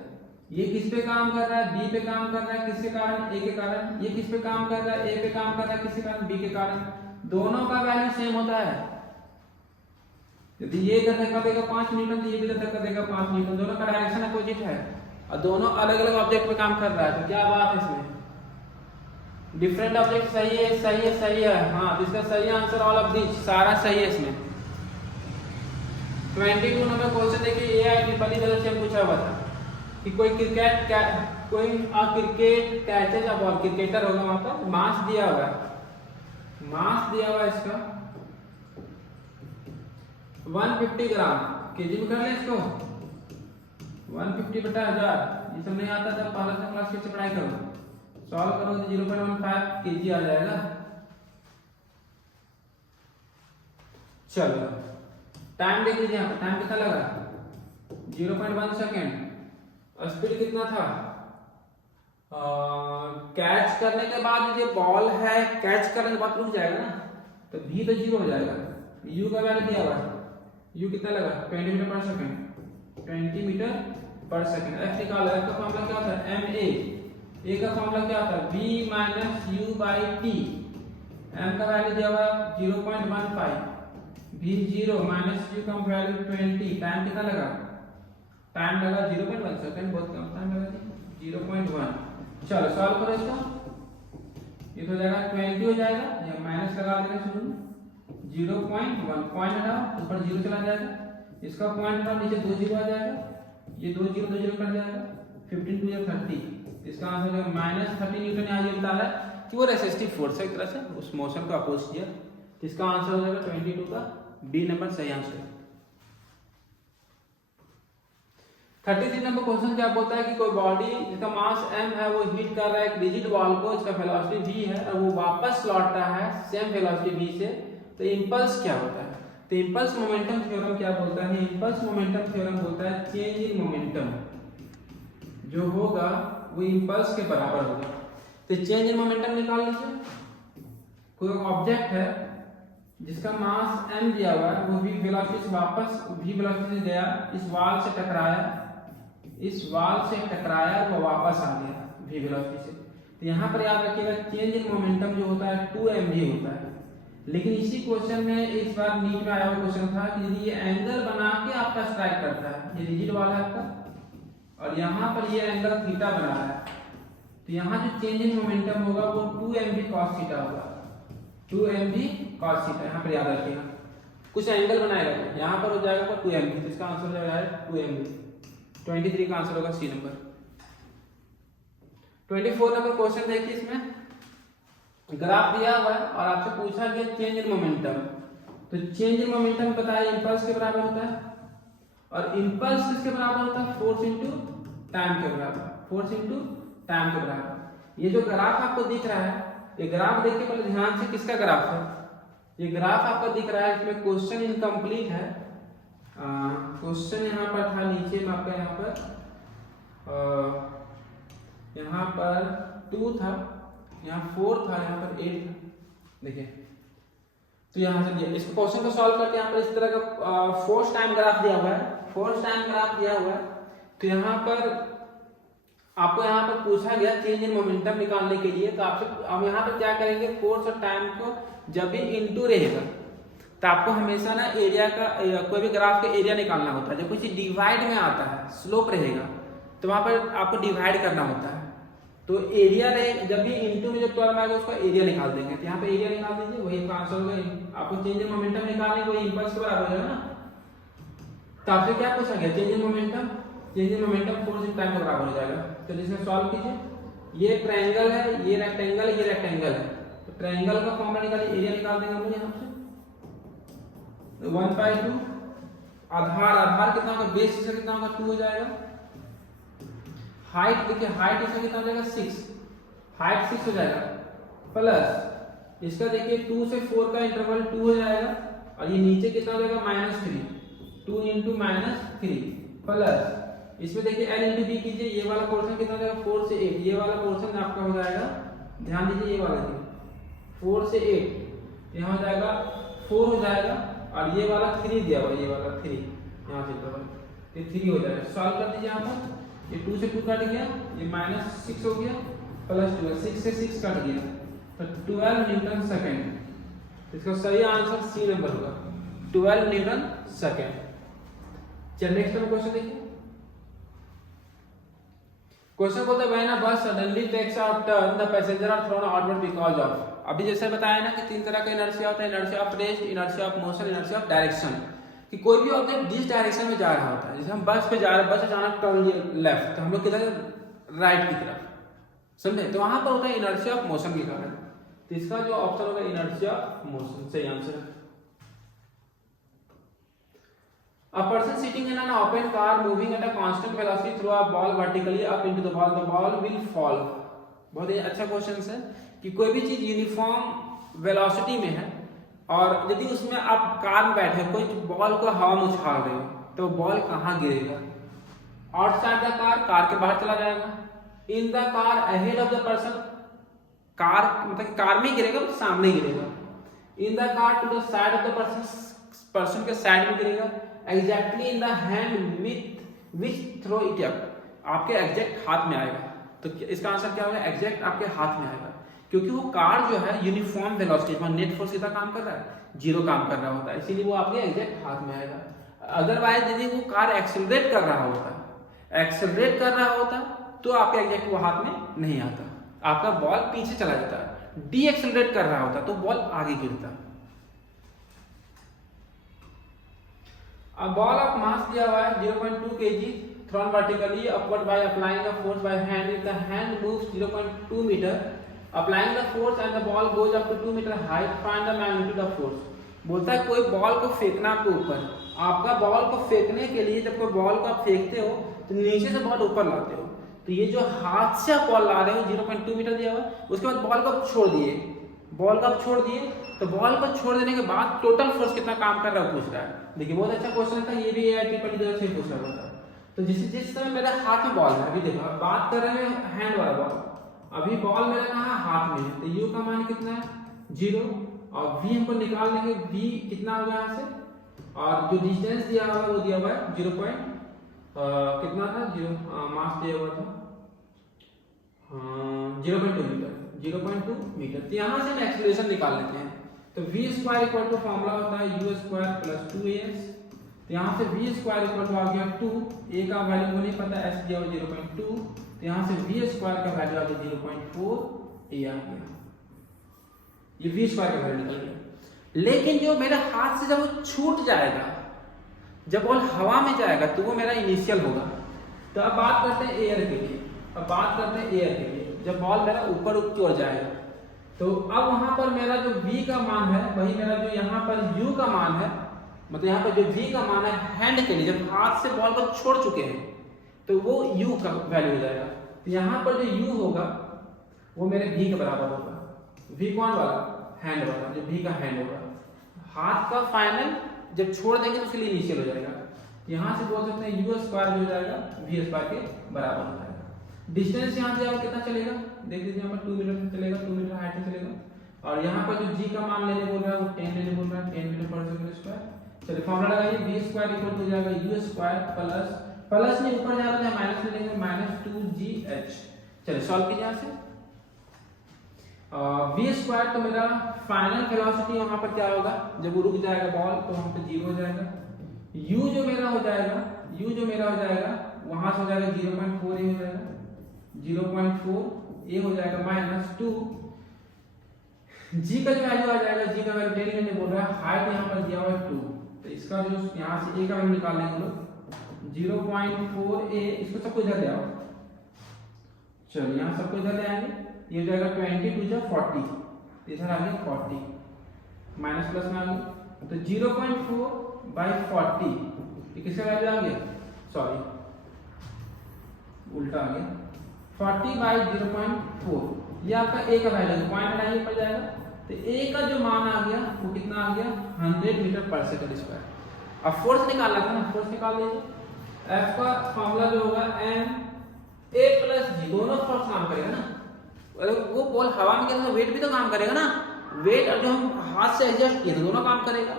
ये किस पे काम कर रहा है, बी पे काम कर रहा है, किसके कारण, ए के कारण। ये किस पे काम कर रहा है, ए पे काम कर रहा है, किसके कारण, बी के कारण। दोनों का वैल्यू सेम होता है, यदि ये इधर धक्का देगा 5 न्यूटन तो ये भी इधर धक्का देगा 5 न्यूटन, दोनों का डायरेक्शन अपोजिट है और दोनों अलग अलग ऑब्जेक्ट पे काम कर रहा है, तो क्या बात है इसमें, डिफरेंट ऑब्जेक्ट सही है, सही है, सही है, हाँ इसका सही आंसर ऑल ऑफ दिस, सारा सही है इसमें। 22 नंबर क्वेश्चन देखिए, ये आई ट्रिपल ई से पूछा हुआ था कि कोई cricket catches a ball, cricketer होगा वहां पर, मास दिया हुआ है, मास दिया हुआ है इसका 150 ग्राम, केजी में कर ले इसको, 150/1000, ये सब नहीं आता जब पहला से क्लास से पढ़ाई करो, सॉल्व करो तो 0.15 केजी आ जाएगा। चलो टाइम देख लीजिए यहाँ पर, टाइम कितना लगा 0.1 सेकेंड। और स्पीड कितना था, कैच करने के बाद जो बॉल है कैच करने के बाद रुक जाएगा ना, तो v तो 0 हो जाएगा। u का वैल्यू दिया हुआ है, u कितना लगा 20 मीटर पर सेकेंड, 20 मीटर पर सेकेंड। f निकालो, f का फॉर्मूला क्या होता है ma, a का फॉर्मूला क्या होता है v minus u by T. m का वैल्यू दिया हुआ है 0.15, v 0 माइनस u का वैल्यू 20। टाइम कितना लगा, टाइम लगा 0.1 सेकेंड, बहुत कम टाइम लगा 0.1। चलो सॉल्व करो इसका, ये तो हो जाएगा 20 हो जाएगा, या माइनस लगा देना शुरू में 0.1, पॉइंट हटाओ ऊपर 0 चला जाएगा, इसका पॉइंट हटाओ नीचे 2 0 आ जाएगा, ये 2 0 2 0 कट जाएगा, 15 2 0 30। इसका आंसर हो जाएगा -30 न्यूटन। यहाँ ये बता रहा है कि वो रेसिस्टिव फोर्स है एक तरह से उस मोशन को अपोज किया। इसका आंसर हो जाएगा 22 का बी नंबर सही आंसर है। 33 नंबर क्वेश्चन क्या बोलता है कि कोई बॉडी जिसका मास m है वो हिट कर रहा है एक रिजिड वॉल को, इसका वेलोसिटी v है और वो वापस लौट रहा है सेम वेलोसिटी v से, तो इंपल्स क्या होता है। तो इंपल्स मोमेंटम थ्योरम क्या बोलता है, इंपल्स मोमेंटम थ्योरम बोलता है चेंज इन मोमेंटम जो होगा वो इंपल्स के बराबर होगा। तो चेंज इन मोमेंटम निकाल लीजिए, कोई ऑब्जेक्ट है जिसका मास m दिया हुआ है, वो v वेलोसिटी से वापस v वेलोसिटी से गया, इस वॉल से टकराया, इस वॉल से टकराया, वो वापस आ गया v वेलोसिटी से। तो यहाँ पर याद रखिएगा चेंज इन मोमेंटम जो होता है 2mv होता है। लेकिन इसी क्वेश्चन में इस बार नीट में आया हुआ क्वेश्चन था कि यदि ये एंगल बना के आपका स्ट्राइक करता है, ये रिजिड वाला है आपका और यहाँ पर ये एंगल थीटा बना है, तो यहाँ जो चेंज इन मोमेंटम होगा वो 2mv cos थीटा होगा, 2mv cos थीटा। यहाँ पर याद रखिएगा कुछ एंगल बनाएगा, यहाँ पर हो जाएगा 2mv, तो इसका आंसर हो जाएगा 2mv। 23 का आंसर होगा सी नंबर। 24 नंबर क्वेश्चन देखिए, इसमें ग्राफ दिया हुआ है और आपसे पूछा गया चेंज इन मोमेंटम। तो चेंज इन मोमेंटम बताया इंपल्स के बराबर होता है, और इंपल्स किसके बराबर होता है, फोर्स इनटू टाइम के बराबर, फोर्स इनटू टाइम के बराबर। ये जो ग्राफ आपको दिख रहा है, ये ग्राफ देखिए पहले ध्यान से, किसका ग्राफ है, ये ग्राफ आपको दिख रहा है, इसमें क्वेश्चन इनकम्प्लीट है। क्वेश्चन यहाँ पर था नीचे में आपका, यहाँ पर 2 था, यहाँ 4 था, यहाँ पर 8 था, देखिए। तो यहाँ से दिया, इस क्वेश्चन को सॉल्व करके यहाँ पर इस तरह का फोर्स टाइम ग्राफ दिया हुआ है, फोर्स टाइम ग्राफ दिया हुआ है। तो यहाँ पर आपको यहाँ पर पूछा गया चेंज इन मोमेंटम निकालने के लिए, तो आपसे हम यहाँ पर क्या करेंगे, फोर्स और टाइम को जब भी इनटू रहेगा तो आपको हमेशा ना एरिया का, कोई भी ग्राफ का एरिया निकालना होता है। जब कुछ डिवाइड में आता है, स्लोप रहेगा, तो वहां पर आपको डिवाइड करना होता है। तो एरिया रहे, जब भी इनटू में जो टर्म आएगा उसका एरिया निकाल देंगे। तो यहाँ पे एरिया निकाल दीजिए, वही आंसर होगा। आपको चेंज इन मोमेंटम निकालने को इंपल्स के बराबर हो जाएगा ना। तो आपसे क्या पूछा गया, change in momentum, change in momentum force in time के बराबर हो जाएगा। तो इसमें सॉल्व कीजिए, ये ट्रायंगल है, ये रेक्टेंगल, ये रेक्टेंगल है, तो ट्रायंगल का फॉर्मूला निकालिए, एरिया निकाल देंगे हम लोग यहाँ से 1/2, आधार, आधार कितना होगा, बेस इसका कितना होगा 2 हो जाएगा। हाइट देखिए, हाइट इसका कितना हो जाएगा 6, हाइट 6 हो जाएगा, प्लस इसका देखिए 2 से 4 का इंटरवल 2 हो जाएगा, और ये नीचे कितना हो जाएगा -3, 2 × -3, प्लस इसमें देखिए l × b कीजिए, ये वाला पोर्शन कितना हो जाएगा 4 से 8, ये वाला पोर्शन आपका हो जाएगा, ध्यान दीजिए ये वाला 4 से 8, यहाँ हो जाएगा 4 हो जाएगा, और ये वाला 3 दिया हुआ, ये वाला 3 यहाँ से इंटरवल, ये 3 हो जाएगा। सॉल्व कर दीजिए यहाँ पर, ये 2 से 2 कट गया, ये -6 हो गया, +2, 6 से 6 कट गया, तो 12 न्यूटन सेकेंड। इसका सही आंसर सी नंबर होगा, 12 न्यूटन सेकेंड। चलिए नेक्स्ट क्वेश्चन देखिए। क्वेश्चन बोलता है when a bus suddenly takes a turn the passenger are thrown outward because of. अभी जैसे बताया ना कि 3 तरह का इनर्शिया होता है, inertia of rest, inertia of motion, inertia of direction. कि कोई भी ऑब्जेक्ट जिस डायरेक्शन में जा रहा होता है, जैसे हम बस पे जा रहे हैं, बस अचानक टर्न लेफ्ट, तो हम लोग किधर, राइट की तरफ, समझे, तो वहां पर होता है इनर्शिया ऑफ मोशन के कारण। तो इसका जो ऑप्शन होगा इनर्शिया ऑफ मोशन सही आंसर है। A person sitting in an open car moving at a constant velocity through a ball vertically up into the ball will fall। बहुत ही अच्छा क्वेश्चन है कि कोई भी चीज यूनिफॉर्म वेलोसिटी में है, और यदि उसमें आप कार में बैठे कोई बॉल को हवा में उछाल रहे हो तो बॉल कहाँ गिरेगा? आउटसाइड द कार के बाहर चला जाएगा। In the car ahead of the person, car मतलब कार में गिरेगा तो सामने गिरेगा। In the car to the side of the person के साइड में गिरेगा। Exactly in the hand which throw it up, आपके एग्जैक्ट हाथ में आएगा। तो इसका आंसर क्या होगा? एग्जैक्ट आपके हाथ में आएगा, क्योंकि वो कार जो है यूनिफॉर्म वेलोसिटी पर नेट फोर्स कितना काम कर रहा है? 0 काम कर रहा होता है, इसीलिए वो आपके एग्जैक्ट हाथ में आएगा। अदरवाइज यदि वो कार एक्सेलरेट कर रहा होता तो आपके एग्जैक्ट वो हाथ में नहीं आता, आपका बॉल पीछे चला जाता। डी एक्सेलरेट कर रहा होता तो बॉल आगे गिरता। अब बॉल ऑफ मास दिया हुआ है 0.2 kg thrown vertically upward by applying a force by hand. If the hand moves 0.2 meter, applying the force and the ball goes up to 2 meter height, find the magnitude of force. बोलता है कोई ball को फेंकना आपके ऊपर, आपका ball को फेंकने के लिए जब कोई बॉल को आप फेंकते हो तो नीचे से बॉल ऊपर लाते हो, तो ये जो हाथ से आप बॉल ला रहे हो 0.2 मीटर दिया हुआ, उसके बाद बॉल को आप छोड़ दिए, तो बॉल को छोड़ देने के बाद टोटल फोर्स कितना काम कर रहा है पूछ रहा है। देखिए बहुत अच्छा क्वेश्चन था, ये भी AIT पॉलिटिकल से पूछा हुआ था। तो जिस समय मेरे हाथ में बॉल है, अभी देखो बात कर रहे हैं हैंड वाला बॉल, अभी बॉल मेरा कहाँ हाथ में है, तो U का मान कितना है? 0, और V हमको निकाल देंगे, V कितना होगा यहाँ से, और जो डिस्टेंस दिया हुआ है वो दिया हुआ है 0. कितना था? 0 मास दिया हुआ था 0.2 मीटर। तो यहाँ से हम एक्सेलरेशन निकाल लेते हैं। तो v square equal to formula होता है u स्क्वायर प्लस 2as। तो यहाँ से v स्क्वायर इक्वल टू आ गया 2, a का वैल्यू को नहीं पता, s दिया हुआ 0.2, तो यहाँ से v स्क्वायर का वैल्यू आ गया 0.4, a आ गया, ये v स्क्वायर का वैल्यू निकल गया। लेकिन जो मेरे हाथ से जब वो छूट जाएगा, जब बॉल हवा में जाएगा तो वो मेरा इनिशियल होगा। तो अब बात करते हैं एयर के लिए, जब बॉल मेरा ऊपर की ओर जाएगा तो अब वहां पर मेरा जो v का मान है वही मेरा जो यहाँ पर u का मान है, मतलब यहाँ पर जो v का मान है हैंड के लिए, जब हाथ से बॉल को छोड़ चुके हैं तो वो u का वैल्यू हो जाएगा। तो यहाँ पर जो u होगा वो मेरे v के बराबर होगा। v कौन वाला? हैंड वाला, जो v का हैंड होगा। हाथ का फाइनल जब छोड़ देंगे तो उसके लिए इनिशियल हो जाएगा। यहाँ से बोल सकते हैं u स्क्वायर हो जाएगा v स्क्वायर के बराबर हो जाएगा। डिस्टेंस यहाँ से कितना चलेगा? देख लीजिए यहाँ पर 2 मीटर से चलेगा, 2 मीटर हाइट से चलेगा। और यहाँ पर जो g का मान लेने बोल रहा है वो 10 लेने बोल रहा है, 10 मीटर पर सेकंड स्क्वायर। चलिए फॉर्मूला लगाइए, v स्क्वायर इक्वल टू हो जाएगा u स्क्वायर प्लस में ऊपर जा रहा है माइनस में लेंगे -2gh। चलिए सॉल्व कीजिए यहाँ से। v स्क्वायर तो मेरा फाइनल वेलोसिटी वहां पर क्या होगा, जब वो रुक जाएगा बॉल तो वहां पे 0 हो जाएगा। u जो मेरा हो जाएगा वहां से हो जाएगा 0.4 a हो जाएगा, 0.4 a हो जाएगा -2। g का जो वैल्यू आ जाएगा, g का वैल्यू 10 लेने बोल रहा है, हाइट यहाँ पर दिया हुआ है 2, तो इसका जो यहाँ से a का वैल्यू निकाल लेंगे लोग 0.4 a, इसको सबको इधर ले आओ। चलिए यहाँ सबको इधर ले आएंगे, ये हो जाएगा 20 to 40, इधर आ गया 40 माइनस प्लस में आ गया, तो 0.4/40 ये किसका वैल्यू आ गया? सॉरी उल्टा आ गया, 40/0.4 ये आपका a का वैल्यू पॉइंट लाइन पर जाएगा। तो a का जो मान आ गया वो कितना आ गया? 100 मीटर पर सेकंड स्क्वायर। अब फोर्स निकालना था ना, फोर्स निकाल लीजिए। F का फॉर्मूला जो होगा ma प्लस g, दोनों फोर्स काम करेगा ना, वो बॉल हवा में गया तो वेट भी तो काम करेगा ना, वेट और जो हम हाथ से एडजस्ट किए दोनों काम करेगा।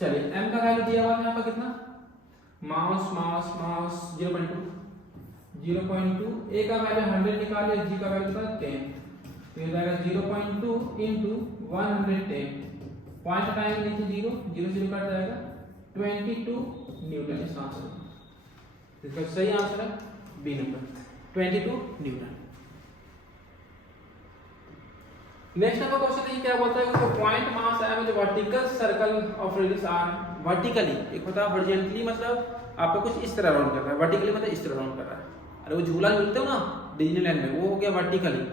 चलिए m का वैल्यू दिया हुआ है यहाँ पर कितना? मास 0.2, a का वैल्यू 100 निकालिए, g का वैल्यू था 10, तो ये जाएगा 0.2 into 110, पॉइंट हटाएंगे नीचे 0 0 कट जाएगा, 22 न्यूटन इसका आंसर। इसका सही आंसर है बी नंबर, 22 न्यूटन। नेक्स्ट आपका क्वेश्चन ये क्या बोलता है कि पॉइंट मास है जो vertical circle of radius r vertically, एक होता है हॉरिजॉन्टली मतलब आपको कुछ इस तरह राउंड कर रहा है, वर्टिकली मतलब इस तरह राउंड कर रहा है। अरे वो झूला झूलते हो ना डिज्नीलैंड में, वो हो गया वर्टिकली,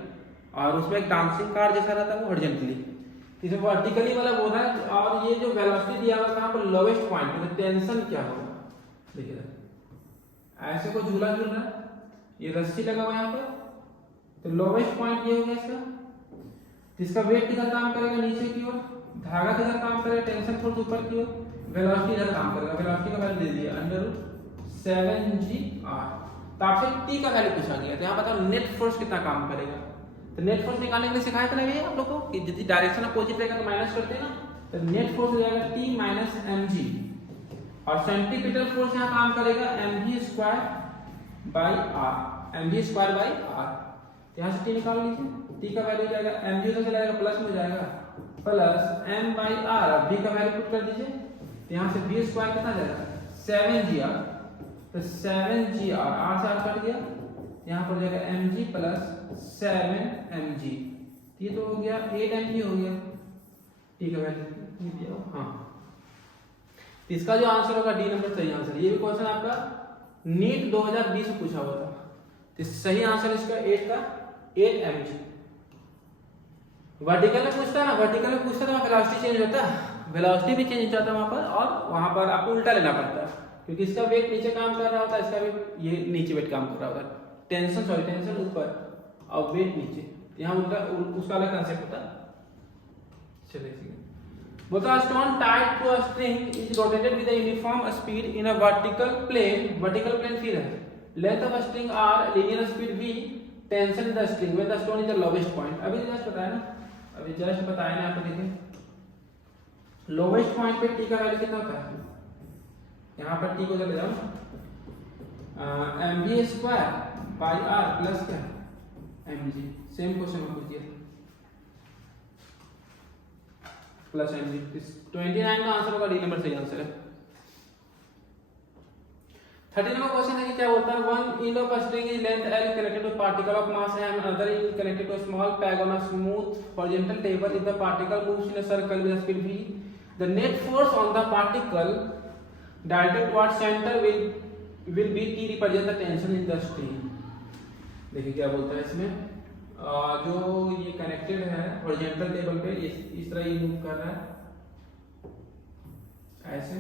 और उसमें एक डांसिंग कार जैसा रहता है वो हॉरिजॉन्टली। तो इसमें वर्टिकली वाला बोल रहा है, और ये जो वेलोसिटी दिया हुआ है कहां पर? लोवेस्ट पॉइंट पे। टेंशन क्या होगा? देखिए ऐसे को झूला झूल रहा है, ये रस्सी लगा हुआ है यहाँ पर, तो लोवेस्ट पॉइंट ये हो गया इसका। इसका वेट कितना काम करेगा नीचे की ओर? धागा किधर काम करेगा, टेंशन फोर्स ऊपर की ओर, वेलोसिटी इधर काम करेगा। वेलोसिटी का वैल्यू दे दिया √7gr। तो आपसे टी का वैल्यू पूछा गया, तो यहाँ बताओ नेट फोर्स कितना काम करेगा। तो नेट फोर्स निकालने के लिए सिखाया था ना भैया आप लोग को कि यदि डायरेक्शन अपोजिट रहेगा तो माइनस करते हैं ना, तो नेट फोर्स हो जाएगा T माइनस mg, और सेंटीमीटर फोर्स यहाँ काम करेगा mv² by r, mv² by r। यहाँ से T निकाल लीजिए, T का वैल्यू हो जाएगा mg तो चला जाएगा प्लस में हो जाएगा प्लस m बाई r, अब v का वैल्यू पुट कर दीजिए, तो यहाँ से v² कितना जाएगा 7gr, तो 7gr, r से r कट गया, यहाँ पर जाएगा mg प्लस 7mg, ये तो हो गया 8mg हो गया। T का वैल्यू दिया, हाँ। तो इसका जो आंसर होगा डी नंबर सही आंसर। ये भी क्वेश्चन आपका नीट 2020 में पूछा हुआ था, तो सही आंसर इसका 8mg। वर्टिकल में पूछता है ना, वर्टिकल में पूछता है तो वेलोसिटी चेंज होता है, वेलोसिटी भी चेंज हो जाता है वहां पर, और वहां पर आपको उल्टा लेना पड़ता है, क्योंकि इसका वेट नीचे काम कर रहा होता है, इसका वेट ये नीचे वेट काम कर रहा होता है, टेंशन ऊपर और वेट नीचे, यहाँ उल्टा उसका अलग कंसेप्ट होता है। चलिए बोलता stone tied to a string is rotated with a uniform speed in a vertical plane फिर है, length of string r, linear speed v, tension in the string when the stone is the lowest point. अभी just बताया ना, आपको देखिए lowest point पे t का value कितना होता है, यहाँ पर t को चले जाओ mv² बाई r प्लस क्या mg, सेम क्वेश्चन में पूछ दिया प्लस mg। 29 का आंसर होगा डी नंबर सही आंसर है। 30 नंबर क्वेश्चन है कि क्या बोलता है, one end of a string is length L connected to particle of mass m, another is connected to a small peg on a smooth horizontal table. If the particle moves in a circle with a speed v, the net force on the particle directed towards center will be T, represent the tension in the string। देखिए क्या बोलता है इसमें, जो ये connected है horizontal table पे, इस तरह ये मूव कर रहा है ऐसे,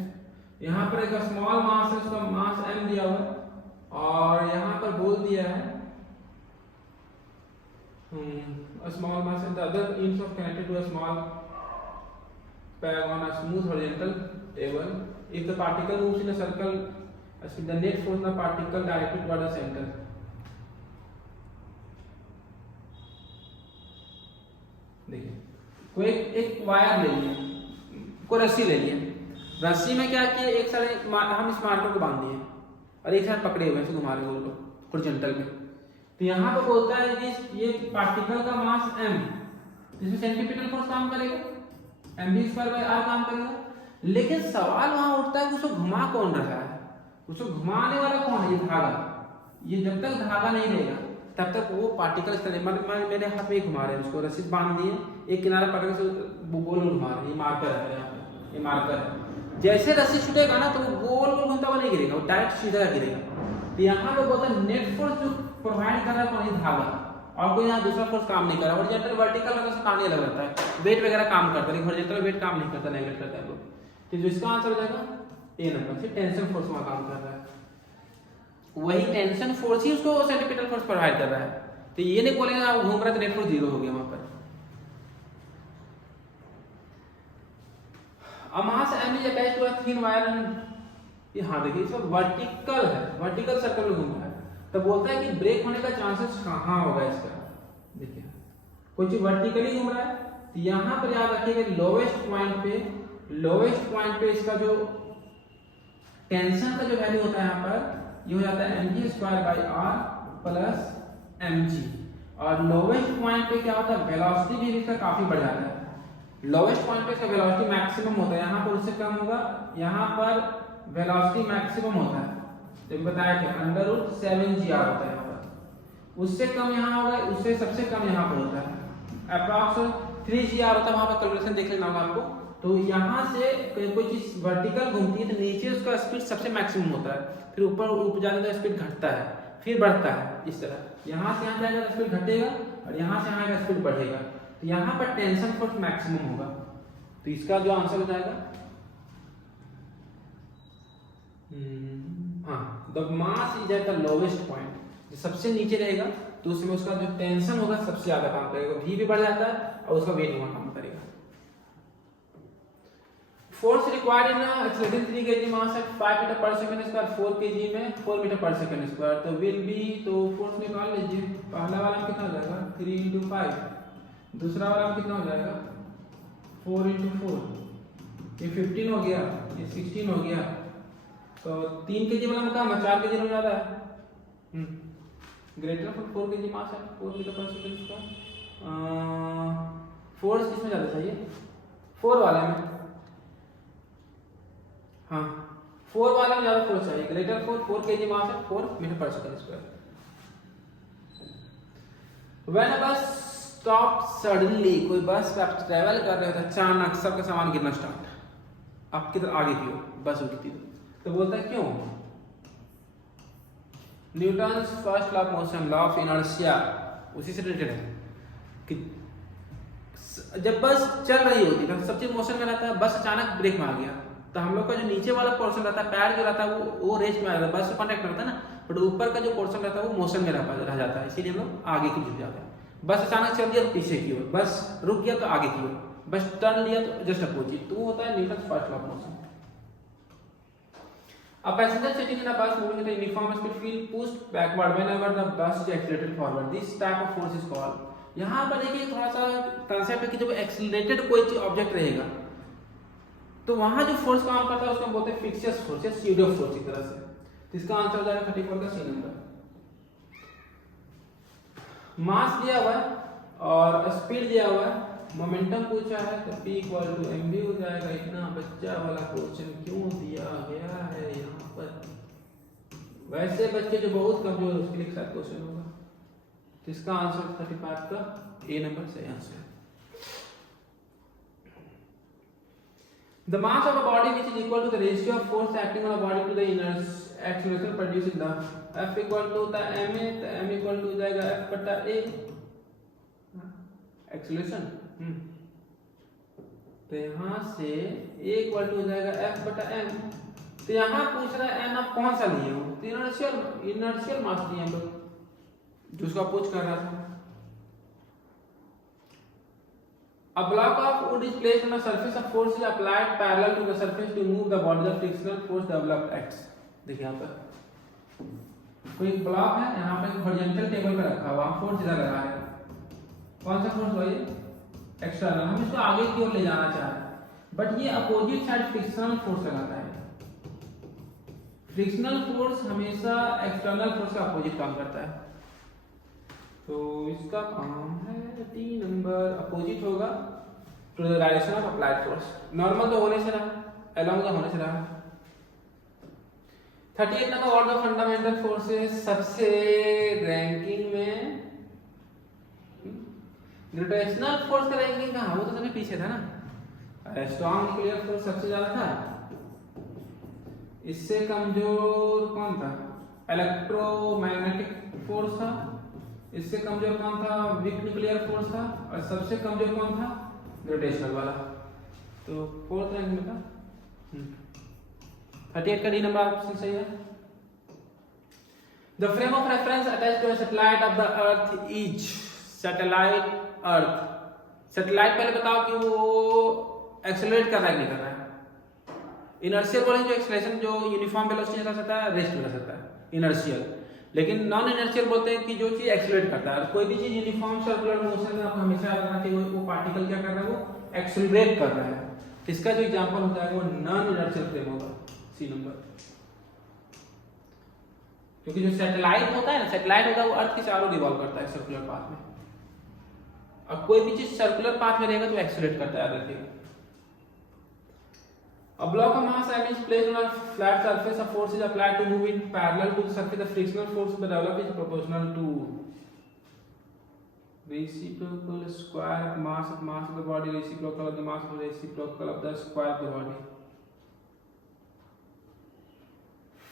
यहाँ पर एक स्मॉल मास है, उसका मास m दिया हुआ है, और यहाँ पर बोल दिया है small mass and the other ends of connected to a small peg on a smooth horizontal table. If the particle moves in a circle, the net force on the particle directed toward the center। देखिए कोई एक wire ले लिए, कोई रस्सी ले लिए, रस्सी में क्या किया, एक साइड हम इस मार्कर को बांध दिए और एक साइड पकड़े हुए हैं, घुमा रहे हैं हॉरिजॉन्टल में। तो यहाँ पे बोलता है कि ये पार्टिकल का मास m, इसमें सेंटीमीटर फोर्स काम करेगा, mv² बाई r काम करेगा, लेकिन सवाल वहां उठता है कि उसको घुमा कौन रहा है, उसको घुमाने वाला कौन है, ये धागा। ये जब तक धागा नहीं रहेगा तब तक वो पार्टिकल इस तरह मेरे हाथ में घुमा रहे हैं, उसको रस्सी बांध दिए, एक किनारा पकड़ के गोल घुमा रहे हैं, ये मार्कर है यहाँ पे, ये मार्कर है। जैसे रस्सी छूटेगा ना तो वो गोल गोल घूमता हुआ नहीं गिरेगा, वो डायरेक्ट सीधा गिरेगा। तो यहाँ पे बोलता है नेट फोर्स जो प्रोवाइड कर रहा है कौन, धागा, और कोई यहाँ दूसरा फोर्स काम नहीं कर रहा। हॉरिजॉन्टल वर्टिकल में तो काम नहीं लग रहता है, वेट वगैरह काम करता है, लेकिन हॉरिजॉन्टल वेट काम नहीं करता, नेगलेक्ट करता है लोग। तो जो इसका आंसर हो जाएगा ए नंबर से, टेंशन फोर्स वहां काम कर रहा है, वही टेंशन फोर्स ही उसको सेंटीमीटर फोर्स प्रोवाइड कर रहा है। तो ये नहीं बोलेगा आप घूम रहा है तो नेट फोर्स 0 हो गया वहां पर। A mass m is attached to a thin wire and हाँ देखिए इसमें वर्टिकल है, वर्टिकल सर्कल में घूम रहा है, तो बोलता है कि ब्रेक होने का चांसेस कहाँ होगा इसका। देखिए कोई चीज वर्टिकली घूम रहा है, तो यहाँ पर याद रखिएगा लोवेस्ट पॉइंट पे इसका जो टेंशन का जो वैल्यू होता है यहाँ पर, ये हो जाता है mg² by r plus mg, और लोवेस्ट पॉइंट पे क्या होता है, वेलोसिटी भी इसका काफी बढ़ जाता है। लोवेस्ट पॉइंट पे इसका वेलोसिटी मैक्सिमम होता है, यहाँ पर उससे कम होगा, यहाँ पर वेलोसिटी मैक्सिमम होता है, तो बताया कि √7gr होता है यहाँ पर, उससे कम यहाँ होगा, उससे सबसे कम यहाँ पर होता है अप्रॉक्स 3gr होता है, वहां पर कैलकुलेशन देख लेना होगा आपको। तो यहाँ से कोई चीज वर्टिकल घूमती है तो नीचे उसका स्पीड सबसे मैक्सिमम होता है, फिर ऊपर जाने का स्पीड घटता है, फिर बढ़ता है, इस तरह यहाँ से यहाँ जाएगा स्पीड घटेगा और यहाँ से यहाँ का स्पीड बढ़ेगा। तो यहाँ पर टेंशन फोर्स मैक्सिमम होगा, तो इसका जो आंसर हो जाएगा हाँ, the mass is at the lowest point, जो सबसे नीचे रहेगा तो उसमें उसका जो टेंशन होगा सबसे ज्यादा काम करेगा, भी बढ़ जाता है और उसका वेट वहां काम करेगा। Force required in accelerating 3 kg mass at 5 metre per second square 4 kg में 4 मीटर पर सेकंड स्क्वायर, तो विल बी, तो फोर्स निकाल लीजिए। पहला वाला में कितना हो जाएगा 3 × 5, दूसरा वाला में कितना हो जाएगा 4 × 4, ये 15 हो गया, ये 16 हो गया, तो 3 kg वाला में कम है, 4 kg में ज्यादा है। ग्रेटर फॉर 4 kg मास है 4 metre per second square. Force किसमें ज्यादा चाहिए 4 वाले में, हाँ 4 वाले में ज्यादा फोर्स चाहिए, ग्रेटर फॉर 4 kg मास है 4 metre per second square. When a bus stop suddenly, कोई बस पे आप ट्रेवल कर रहे हो तो अचानक सबका सामान गिरना स्टार्ट, आपकी तरफ आगे की ओर बस उठती तो बोलता है क्यों, Newton's first law of motion, law of inertia, उसी से रिलेटेड है कि जब बस चल रही होती है सब चीज मोशन में रहता है, बस अचानक ब्रेक में आ गया तो हम लोग का जो नीचे वाला पोर्शन रहता है, पैर जो रहता है वो रेस्ट में आ जाता है, बस से कांटेक्ट करता है ना, बट ऊपर का जो पोर्शन रहता है वो मोशन में रह जाता है, इसीलिए हम लोग आगे की झुक जाते हैं। बस अचानक चल दिया तो पीछे की ओर, बस रुक गया तो आगे की ओर, बस टर्न लिया तो जस्ट अपोजिट, तो वो होता है Newton's first law of motion. A passenger sitting in a bus moving at a uniform speed feel pushed backward whenever the bus is accelerated forward. This type of force is called. यहाँ पर देखिए थोड़ा सा concept है कि जब accelerated कोई object रहेगा तो वहां जो फोर्स काम करता है उसको हम बोलते हैं फिक्सियस फोर्स या स्यूडो फोर्स एक तरह से। तो इसका आंसर हो जाएगा 34 का सी नंबर। मास दिया हुआ है और स्पीड दिया हुआ है, मोमेंटम पूछा है तो P = mv हो जाएगा। इतना बच्चा वाला क्वेश्चन क्यों दिया गया है यहाँ पर, वैसे बच्चे जो बहुत कमजोर है उसके लिए शायद क्वेश्चन होगा, तो इसका आंसर 35 का ए नंबर सही आंसर है। The mass of a body which is equal to the ratio of force acting on a body to the acceleration produced in the F = होता है ma, तो m = हो जाएगा F/a एक्सेलरेशन। तो यहाँ से a = हो जाएगा F/m, तो यहाँ पूछ रहा है m आप कौन सा लिए हो, तो इनर्शियल मास लिए हम लोग जो उसका पूछ कर रहा था। A block of wood is placed on a surface, a force is applied parallel to the surface to move the body, the frictional force developed acts। देखिए यहाँ पर कोई ब्लॉक है, यहाँ पे हॉरिजॉन्टल टेबल पे रखा हुआ, फोर्स इधर लगा है, कौन सा फोर्स भाई एक्सटर्नल, हम इसको आगे की ओर ले जाना चाह रहे हैं, बट ये अपोजिट साइड फ्रिक्शनल फोर्स लगाता है। फ्रिक्शनल फोर्स हमेशा एक्सटर्नल फोर्स का अपोजिट काम करता है, तो इसका काम है 3 नंबर, अपोजिट होगा to the direction of applied force. Normal तो होने से रहा, अलोंग द होने से रहा। 38 number, what the fundamental forces, सबसे रैंकिंग में ग्रेविटेशनल फोर्स का रैंकिंग कहाँ, वो तो सबसे पीछे था ना। स्ट्रॉन्ग न्यूक्लियर फोर्स सबसे ज्यादा था, इससे कमजोर कौन था, इलेक्ट्रोमैग्नेटिक फोर्स था, इससे कमजोर कौन था, वीक न्यूक्लियर फोर्स था, और सबसे कमजोर कौन था, ग्रेविटेशनल वाला, तो फोर्थ रैंक में था। 38 का डी नंबर ऑप्शन सही है। The frame of reference attached to a satellite of the earth is, satellite earth, satellite पहले बताओ कि वो एक्सेलरेट कर रहा है नहीं कर रहा है। इनर्शियल बोलेंगे जो एक्सेलरेशन जो यूनिफॉर्म वेलोसिटी से कर सकता है, रेस्ट में कर सकता है इनर्शियल, लेकिन नॉन इनर्शियल बोलते हैं कि जो चीज एक्सेलरेट करता है। कोई भी चीज यूनिफॉर्म सर्कुलर मोशन में आपको हमेशा याद रखना चाहिए वो पार्टिकल क्या कर रहा है, वो एक्सेलरेट कर रहा है। इसका जो एग्जांपल होता है वो नॉन इनर्शियल फ्रेम होगा, सी नंबर। क्योंकि जो सैटेलाइट होता है ना, सैटेलाइट होता है वो अर्थ के चारों रिवॉल्व करता है सर्कुलर पाथ में, और कोई भी चीज सर्कुलर पाथ में रहेगा तो एक्सेलरेट करता है, देखिए। A block of mass m is placed on a flat surface. A force is applied to move it parallel to the surface. The frictional force developed is proportional to reciprocal square of mass of the body, reciprocal of the mass of reciprocal of the square of the body.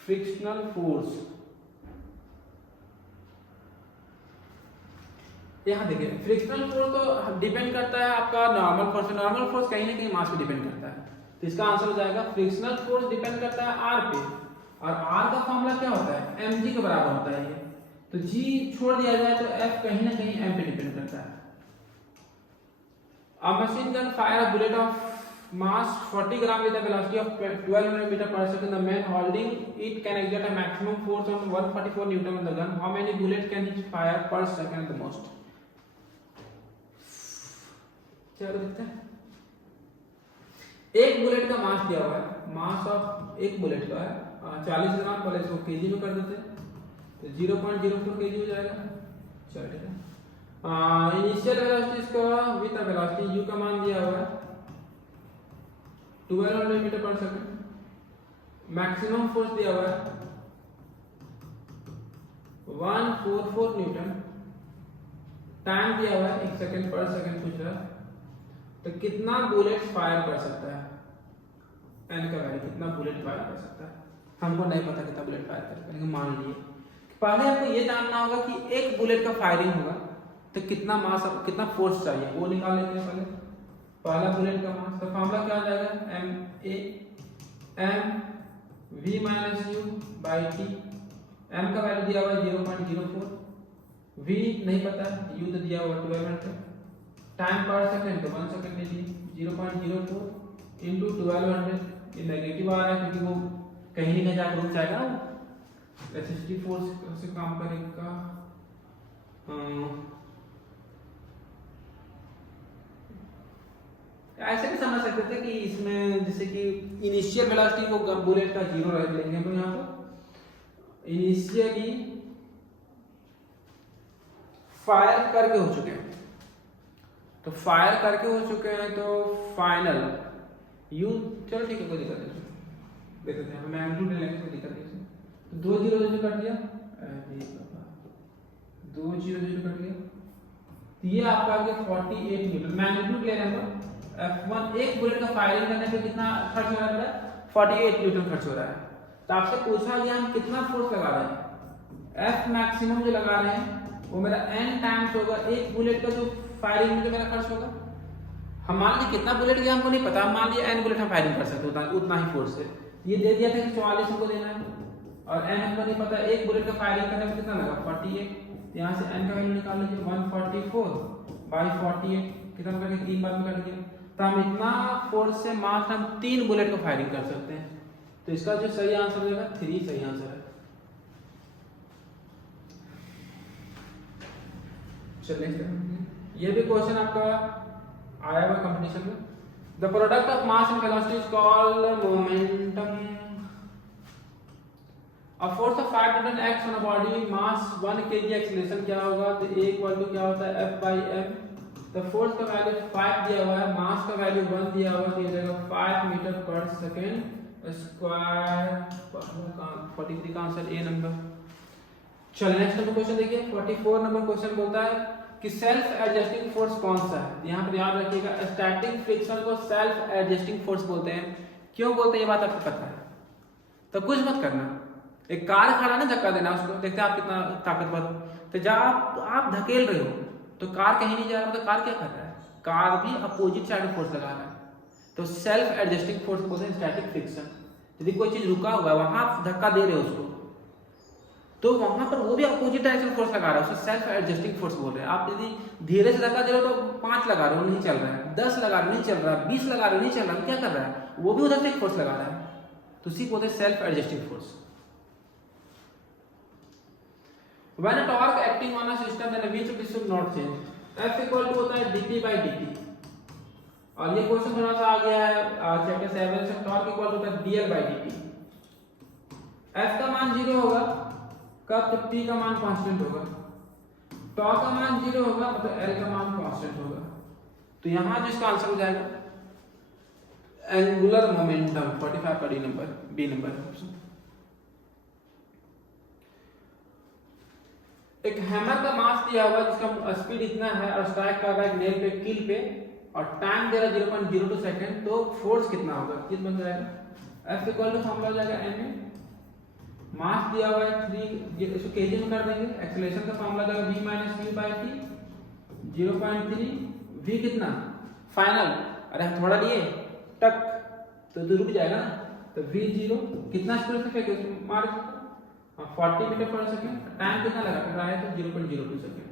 Frictional force. यहाँ देखिए frictional force तो depend करता है आपका normal force, normal force कहीं ना कहीं मास पे डिपेंड करता है, तो इसका आंसर हो जाएगा फ्रिक्शनल फोर्स डिपेंड करता है आर पे, और आर का फॉर्मूला क्या होता है, mg के बराबर होता है ये, तो g छोड़ दिया जाए तो f कहीं ना कहीं m पे डिपेंड करता है। A machine gun fire a bullet of mass 40 gram with a velocity of 1200 meter per second. The man holding it can exert a maximum force on 144 Newton on the gun. How many bullets can it fire per second the most? चलो देखते हैं। एक bullet का mass दिया हुआ है, mass of एक bullet का है 40 ग्राम, पहले इसको केजी में कर देते हैं तो 0.04 केजी हो जाएगा। चलो ठीक है। इनिशियल वेलोसिटी इसका विद वेलोसिटी u का मान दिया हुआ है 1200 metre per second, maximum force दिया हुआ है 144 न्यूटन, टाइम दिया हुआ है 1 सेकंड पर सेकंड पूछ रहा है, तो कितना बुलेट फायर कर सकता है, एन का वैल्यू कितना बुलेट फायर कर सकता है। हमको नहीं पता कितना बुलेट फायर कर सकता है, लेकिन मान लिए पहले आपको ये जानना होगा कि एक बुलेट का फायरिंग होगा तो कितना मास, कितना फोर्स चाहिए वो निकाल लेते हैं। पहला बुलेट का मास, तो फॉर्मूला क्या आ जाएगा m a m v minus u by T. m का वैल्यू दिया हुआ है 0.04, v नहीं पता, u तो दिया हुआ 1200, टाइम पर सेकंड तो 1 सेकंड ले लिए 0.04 इंटू 1200, ये नेगेटिव आ रहा है क्योंकि वो कहीं नहीं कहीं जाकर रुक जाएगा ना, इलेक्ट्रिसिटी फोर्स से काम करेगा। ऐसे भी समझ सकते थे कि इसमें जैसे कि इनिशियल वेलोसिटी को बुलेट का 0 रख लेंगे हम यहाँ पर, इनिशियली फायर करके हो चुके हैं, तो फायर करके हो चुके हैं तो फाइनल यू, चलो ठीक है कोई दिक्कत नहीं, देख लेते हैं मैग्नीट्यूड ले लेंगे, कोई दिक्कत नहीं। तो 2 0 0 कट गया, 2 0 0 कट गया, तो ये आपका आ गया 48 न्यूटन। मैग्नीट्यूड ले रहे हैं F1, एक बुलेट का फायरिंग करने पे कितना खर्च हो रहा है, 48 न्यूटन खर्च हो रहा है। तो आपसे पूछा गया हम कितना फोर्स लगा रहे हैं, F मैक्सिमम जो लगा रहे हैं वो मेरा n टाइम्स होगा एक बुलेट का जो फायरिंग में जो मेरा खर्च होगा। हम मान लीजिए कितना बुलेट गया हमको नहीं पता, हम मान लीजिए n बुलेट हम फायरिंग कर सकते उतना ही फोर्स से, ये दे दिया था कि 44 हमको देना है और n हमको नहीं पता, एक बुलेट का फायरिंग करने में कितना लगा 48, यहाँ से n का वैल्यू निकाल लीजिए 144 बाई 48 कितना करके 3 बार में कर दिया, तो हम इतना फोर्स से मात्र हम 3 बुलेट को फायरिंग कर सकते हैं। तो इसका जो सही आंसर होगा 3 सही आंसर है। चलिए ये भी क्वेश्चन आपका आया हुआ कंपटीशन में। The product of mass and velocity is called momentum. A force of 5 Newton acts on a body mass 1 kg acceleration क्या होगा, तो A इक्वल टू क्या होता है F by m। तो फोर्स का वैल्यू 5 दिया हुआ है, मास का वैल्यू 1 दिया हुआ है, तो ये जाएगा 5 मीटर पर सेकंड स्क्वायर। 43 का आंसर ए नंबर। चलिए नेक्स्ट नंबर क्वेश्चन देखिए, 44 नंबर क्वेश्चन बोलता है कि सेल्फ एडजस्टिंग फोर्स कौन सा है। यहाँ पर याद रखिएगा स्टैटिक फ्रिक्शन को सेल्फ एडजस्टिंग फोर्स बोलते हैं। क्यों बोलते हैं ये बात आपको पता है, तो कुछ मत करना, एक कार खड़ा ना धक्का देना उसको, देखते हैं आप कितना ताकतवर हो, तो जब आप धकेल रहे हो तो कार कहीं नहीं जा रहा, तो कार क्या कर रहा है, कार भी अपोजिट साइड फोर्स लगा रहा है, तो सेल्फ एडजस्टिंग फोर्स बोलते हैं स्टैटिक फ्रिक्शन। यदि कोई चीज रुका हुआ है वहां धक्का दे रहे हो उसको, तो वहां पर वो भी अपोजिट डायरेक्शन फोर्स लगा रहा है, उसको सेल्फ एडजस्टिंग फोर्स बोल रहे हैं। आप यदि धीरे से धक्का दे रहे हो तो 5 लगा रहे हो नहीं चल रहा है, 10 लगा रहे हो नहीं चल रहा है, 20 लगा रहे हो नहीं चल रहा है, क्या कर रहा है, वो भी उधर से एक फोर्स लगा रहा है, तो उसी को बोलते हैं self adjusting force. When a torque acting on a system then which it should not change, F equal to होता है dt by dt। और ये क्वेश्चन थोड़ा सा आ गया है चैप्टर 7 से, टॉर्क इक्वल होता है dl by dt। F का मान 0 होगा कब, तो t का मान कांस्टेंट होगा, टॉर्क का मान 0 होगा मतलब l का मान कांस्टेंट होगा। तो यहाँ जिसका आंसर हो जाएगा एंगुलर मोमेंटम 45 का D number B number option. एक हैमर का मास दिया हुआ है जिसका स्पीड इतना है और स्ट्राइक कर रहा है नेल पे किल पे और टाइम दे रहा है 0.02 सेकंड, तो फोर्स कितना होगा, कितना बन जाएगा, F इक्वल टू फॉर्मूला हो जाएगा m, मास दिया हुआ है 3, इसको केजी में कर देंगे, एक्सीलरेशन का फॉर्मूला जाएगा v minus u by t 0.3, v कितना फाइनल, अरे थोड़ा लिए टक तो रुक जाएगा ना, तो v0 कितना स्पीड से फेंके मार 40 मीटर पर सेकंड, टाइम कितना लगा रहा है तो 0.02 सेकंड,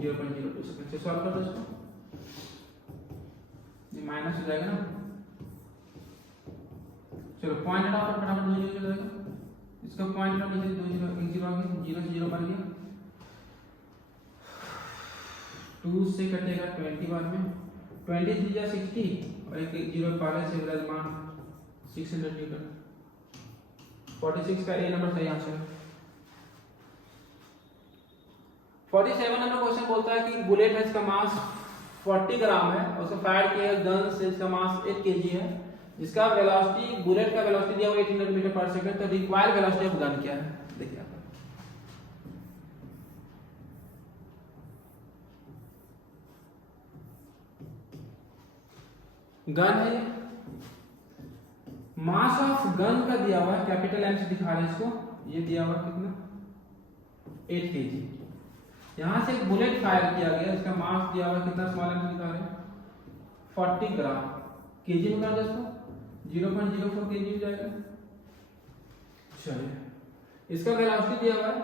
0.02 सेकंड से सॉल्व कर दो इसको, ये माइनस हो जाएगा ना, चलो पॉइंट हटाओ फटाफट, 2 0 जाएगा, इसका पॉइंट हटाओ नीचे 2 0 1 0 आ गया, 0 से 0 बन गया, 2 से कटेगा 20 बार में, 20 या 60 और एक 0 पहले से विराजमान 600 न्यूटन। 46 का ए नंबर सही आंसर है। 47 नंबर क्वेश्चन बोलता है कि बुलेट है, इसका मास 40 ग्राम है और उसे फायर किया गन से, इसका मास 1 केजी है, जिसका वेलोसिटी, बुलेट का वेलोसिटी दिया हुआ 1800 मीटर पर सेकंड, तो रिक्वायर्ड वेलोसिटी ऑफ गन क्या है? देखिए आप गन है, मास ऑफ गन का दिया हुआ है, कैपिटल एम से दिखा रहे हैं इसको, ये दिया हुआ कितना 8 केजी। यहां से एक बुलेट फायर किया गया, इसका मास दिया हुआ कितना, स्मॉल एम से दिखा रहे हैं 40 ग्राम, केजी में कर दो इसको 0.04 केजी हो जाएगा। चलिए इसका वेलोसिटी दिया हुआ है,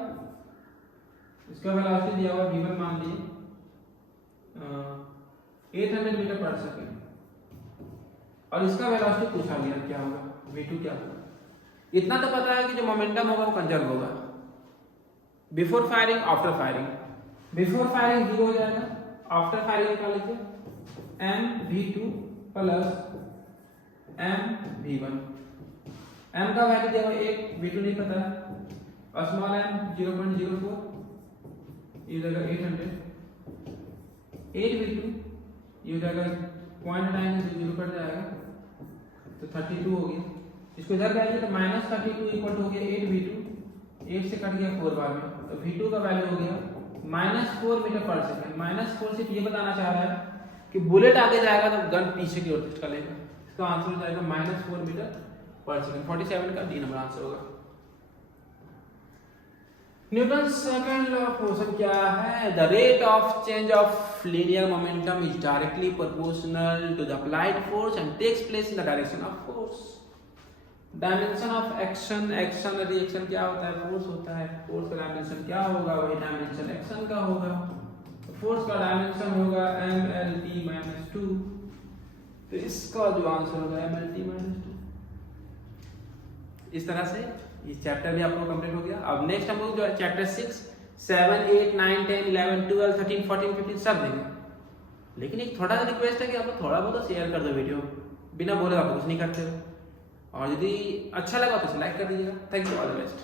इसका वेलोसिटी दिया हुआ v1 मान लीजिए 800 मीटर पर सेकंड, और इसका वेलोसिटी पूछा गया क्या होगा, v2 क्या होगा। इतना तो पता है कि जो मोमेंटम होगा वो कंजर्व होगा before firing after firing. Before firing 0 हो जाएगा, आफ्टर फायरिंग निकाल लीजिए m v2 plus m v1, m का वैल्यू दिया हुआ 1, v2 नहीं पता है, और स्मॉल m 0.04, ये हो जाएगा 800, 8 v2 ये हो जाएगा 0.9 से 0 कट जाएगा तो 32 हो गया। इसको इधर लाएंगे तो -32 इक्वल हो गया 8 v2, 8 से कट गया 4 बार में, तो v2 का वैल्यू हो गया -4 मीटर पर सेकंड। -4 सिर्फ ये बताना चाह रहा है कि बुलेट आगे जाएगा तो गन पीछे की ओर चलेगा, इसका आंसर हो जाएगा -4 मीटर पर सेकंड। 47 का डी नंबर आंसर होगा। Newton second law of motion क्या है? The rate of change of linear momentum is directly proportional to the applied force and takes place in the direction of force. Dimension of action, action reaction क्या होता है? Force होता है। Force का dimension क्या होगा? वही डायमेंशन एक्शन का होगा। तो फोर्स का डायमेंशन होगा mlt - 2, तो इसका जो आंसर होगा mlt - 2। इस तरह से इस चैप्टर भी आपको कंप्लीट हो गया। अब नेक्स्ट हम लोग जो है चैप्टर 6, 7, 8, 9, 10, 11, 12, 13, 14, 15 सब देंगे। लेकिन एक थोड़ा सा रिक्वेस्ट है कि आप थोड़ा बहुत शेयर कर दो वीडियो, बिना बोले आप कुछ नहीं करते हो, और यदि अच्छा लगा तो लाइक कर दीजिएगा। Thank you, all the best.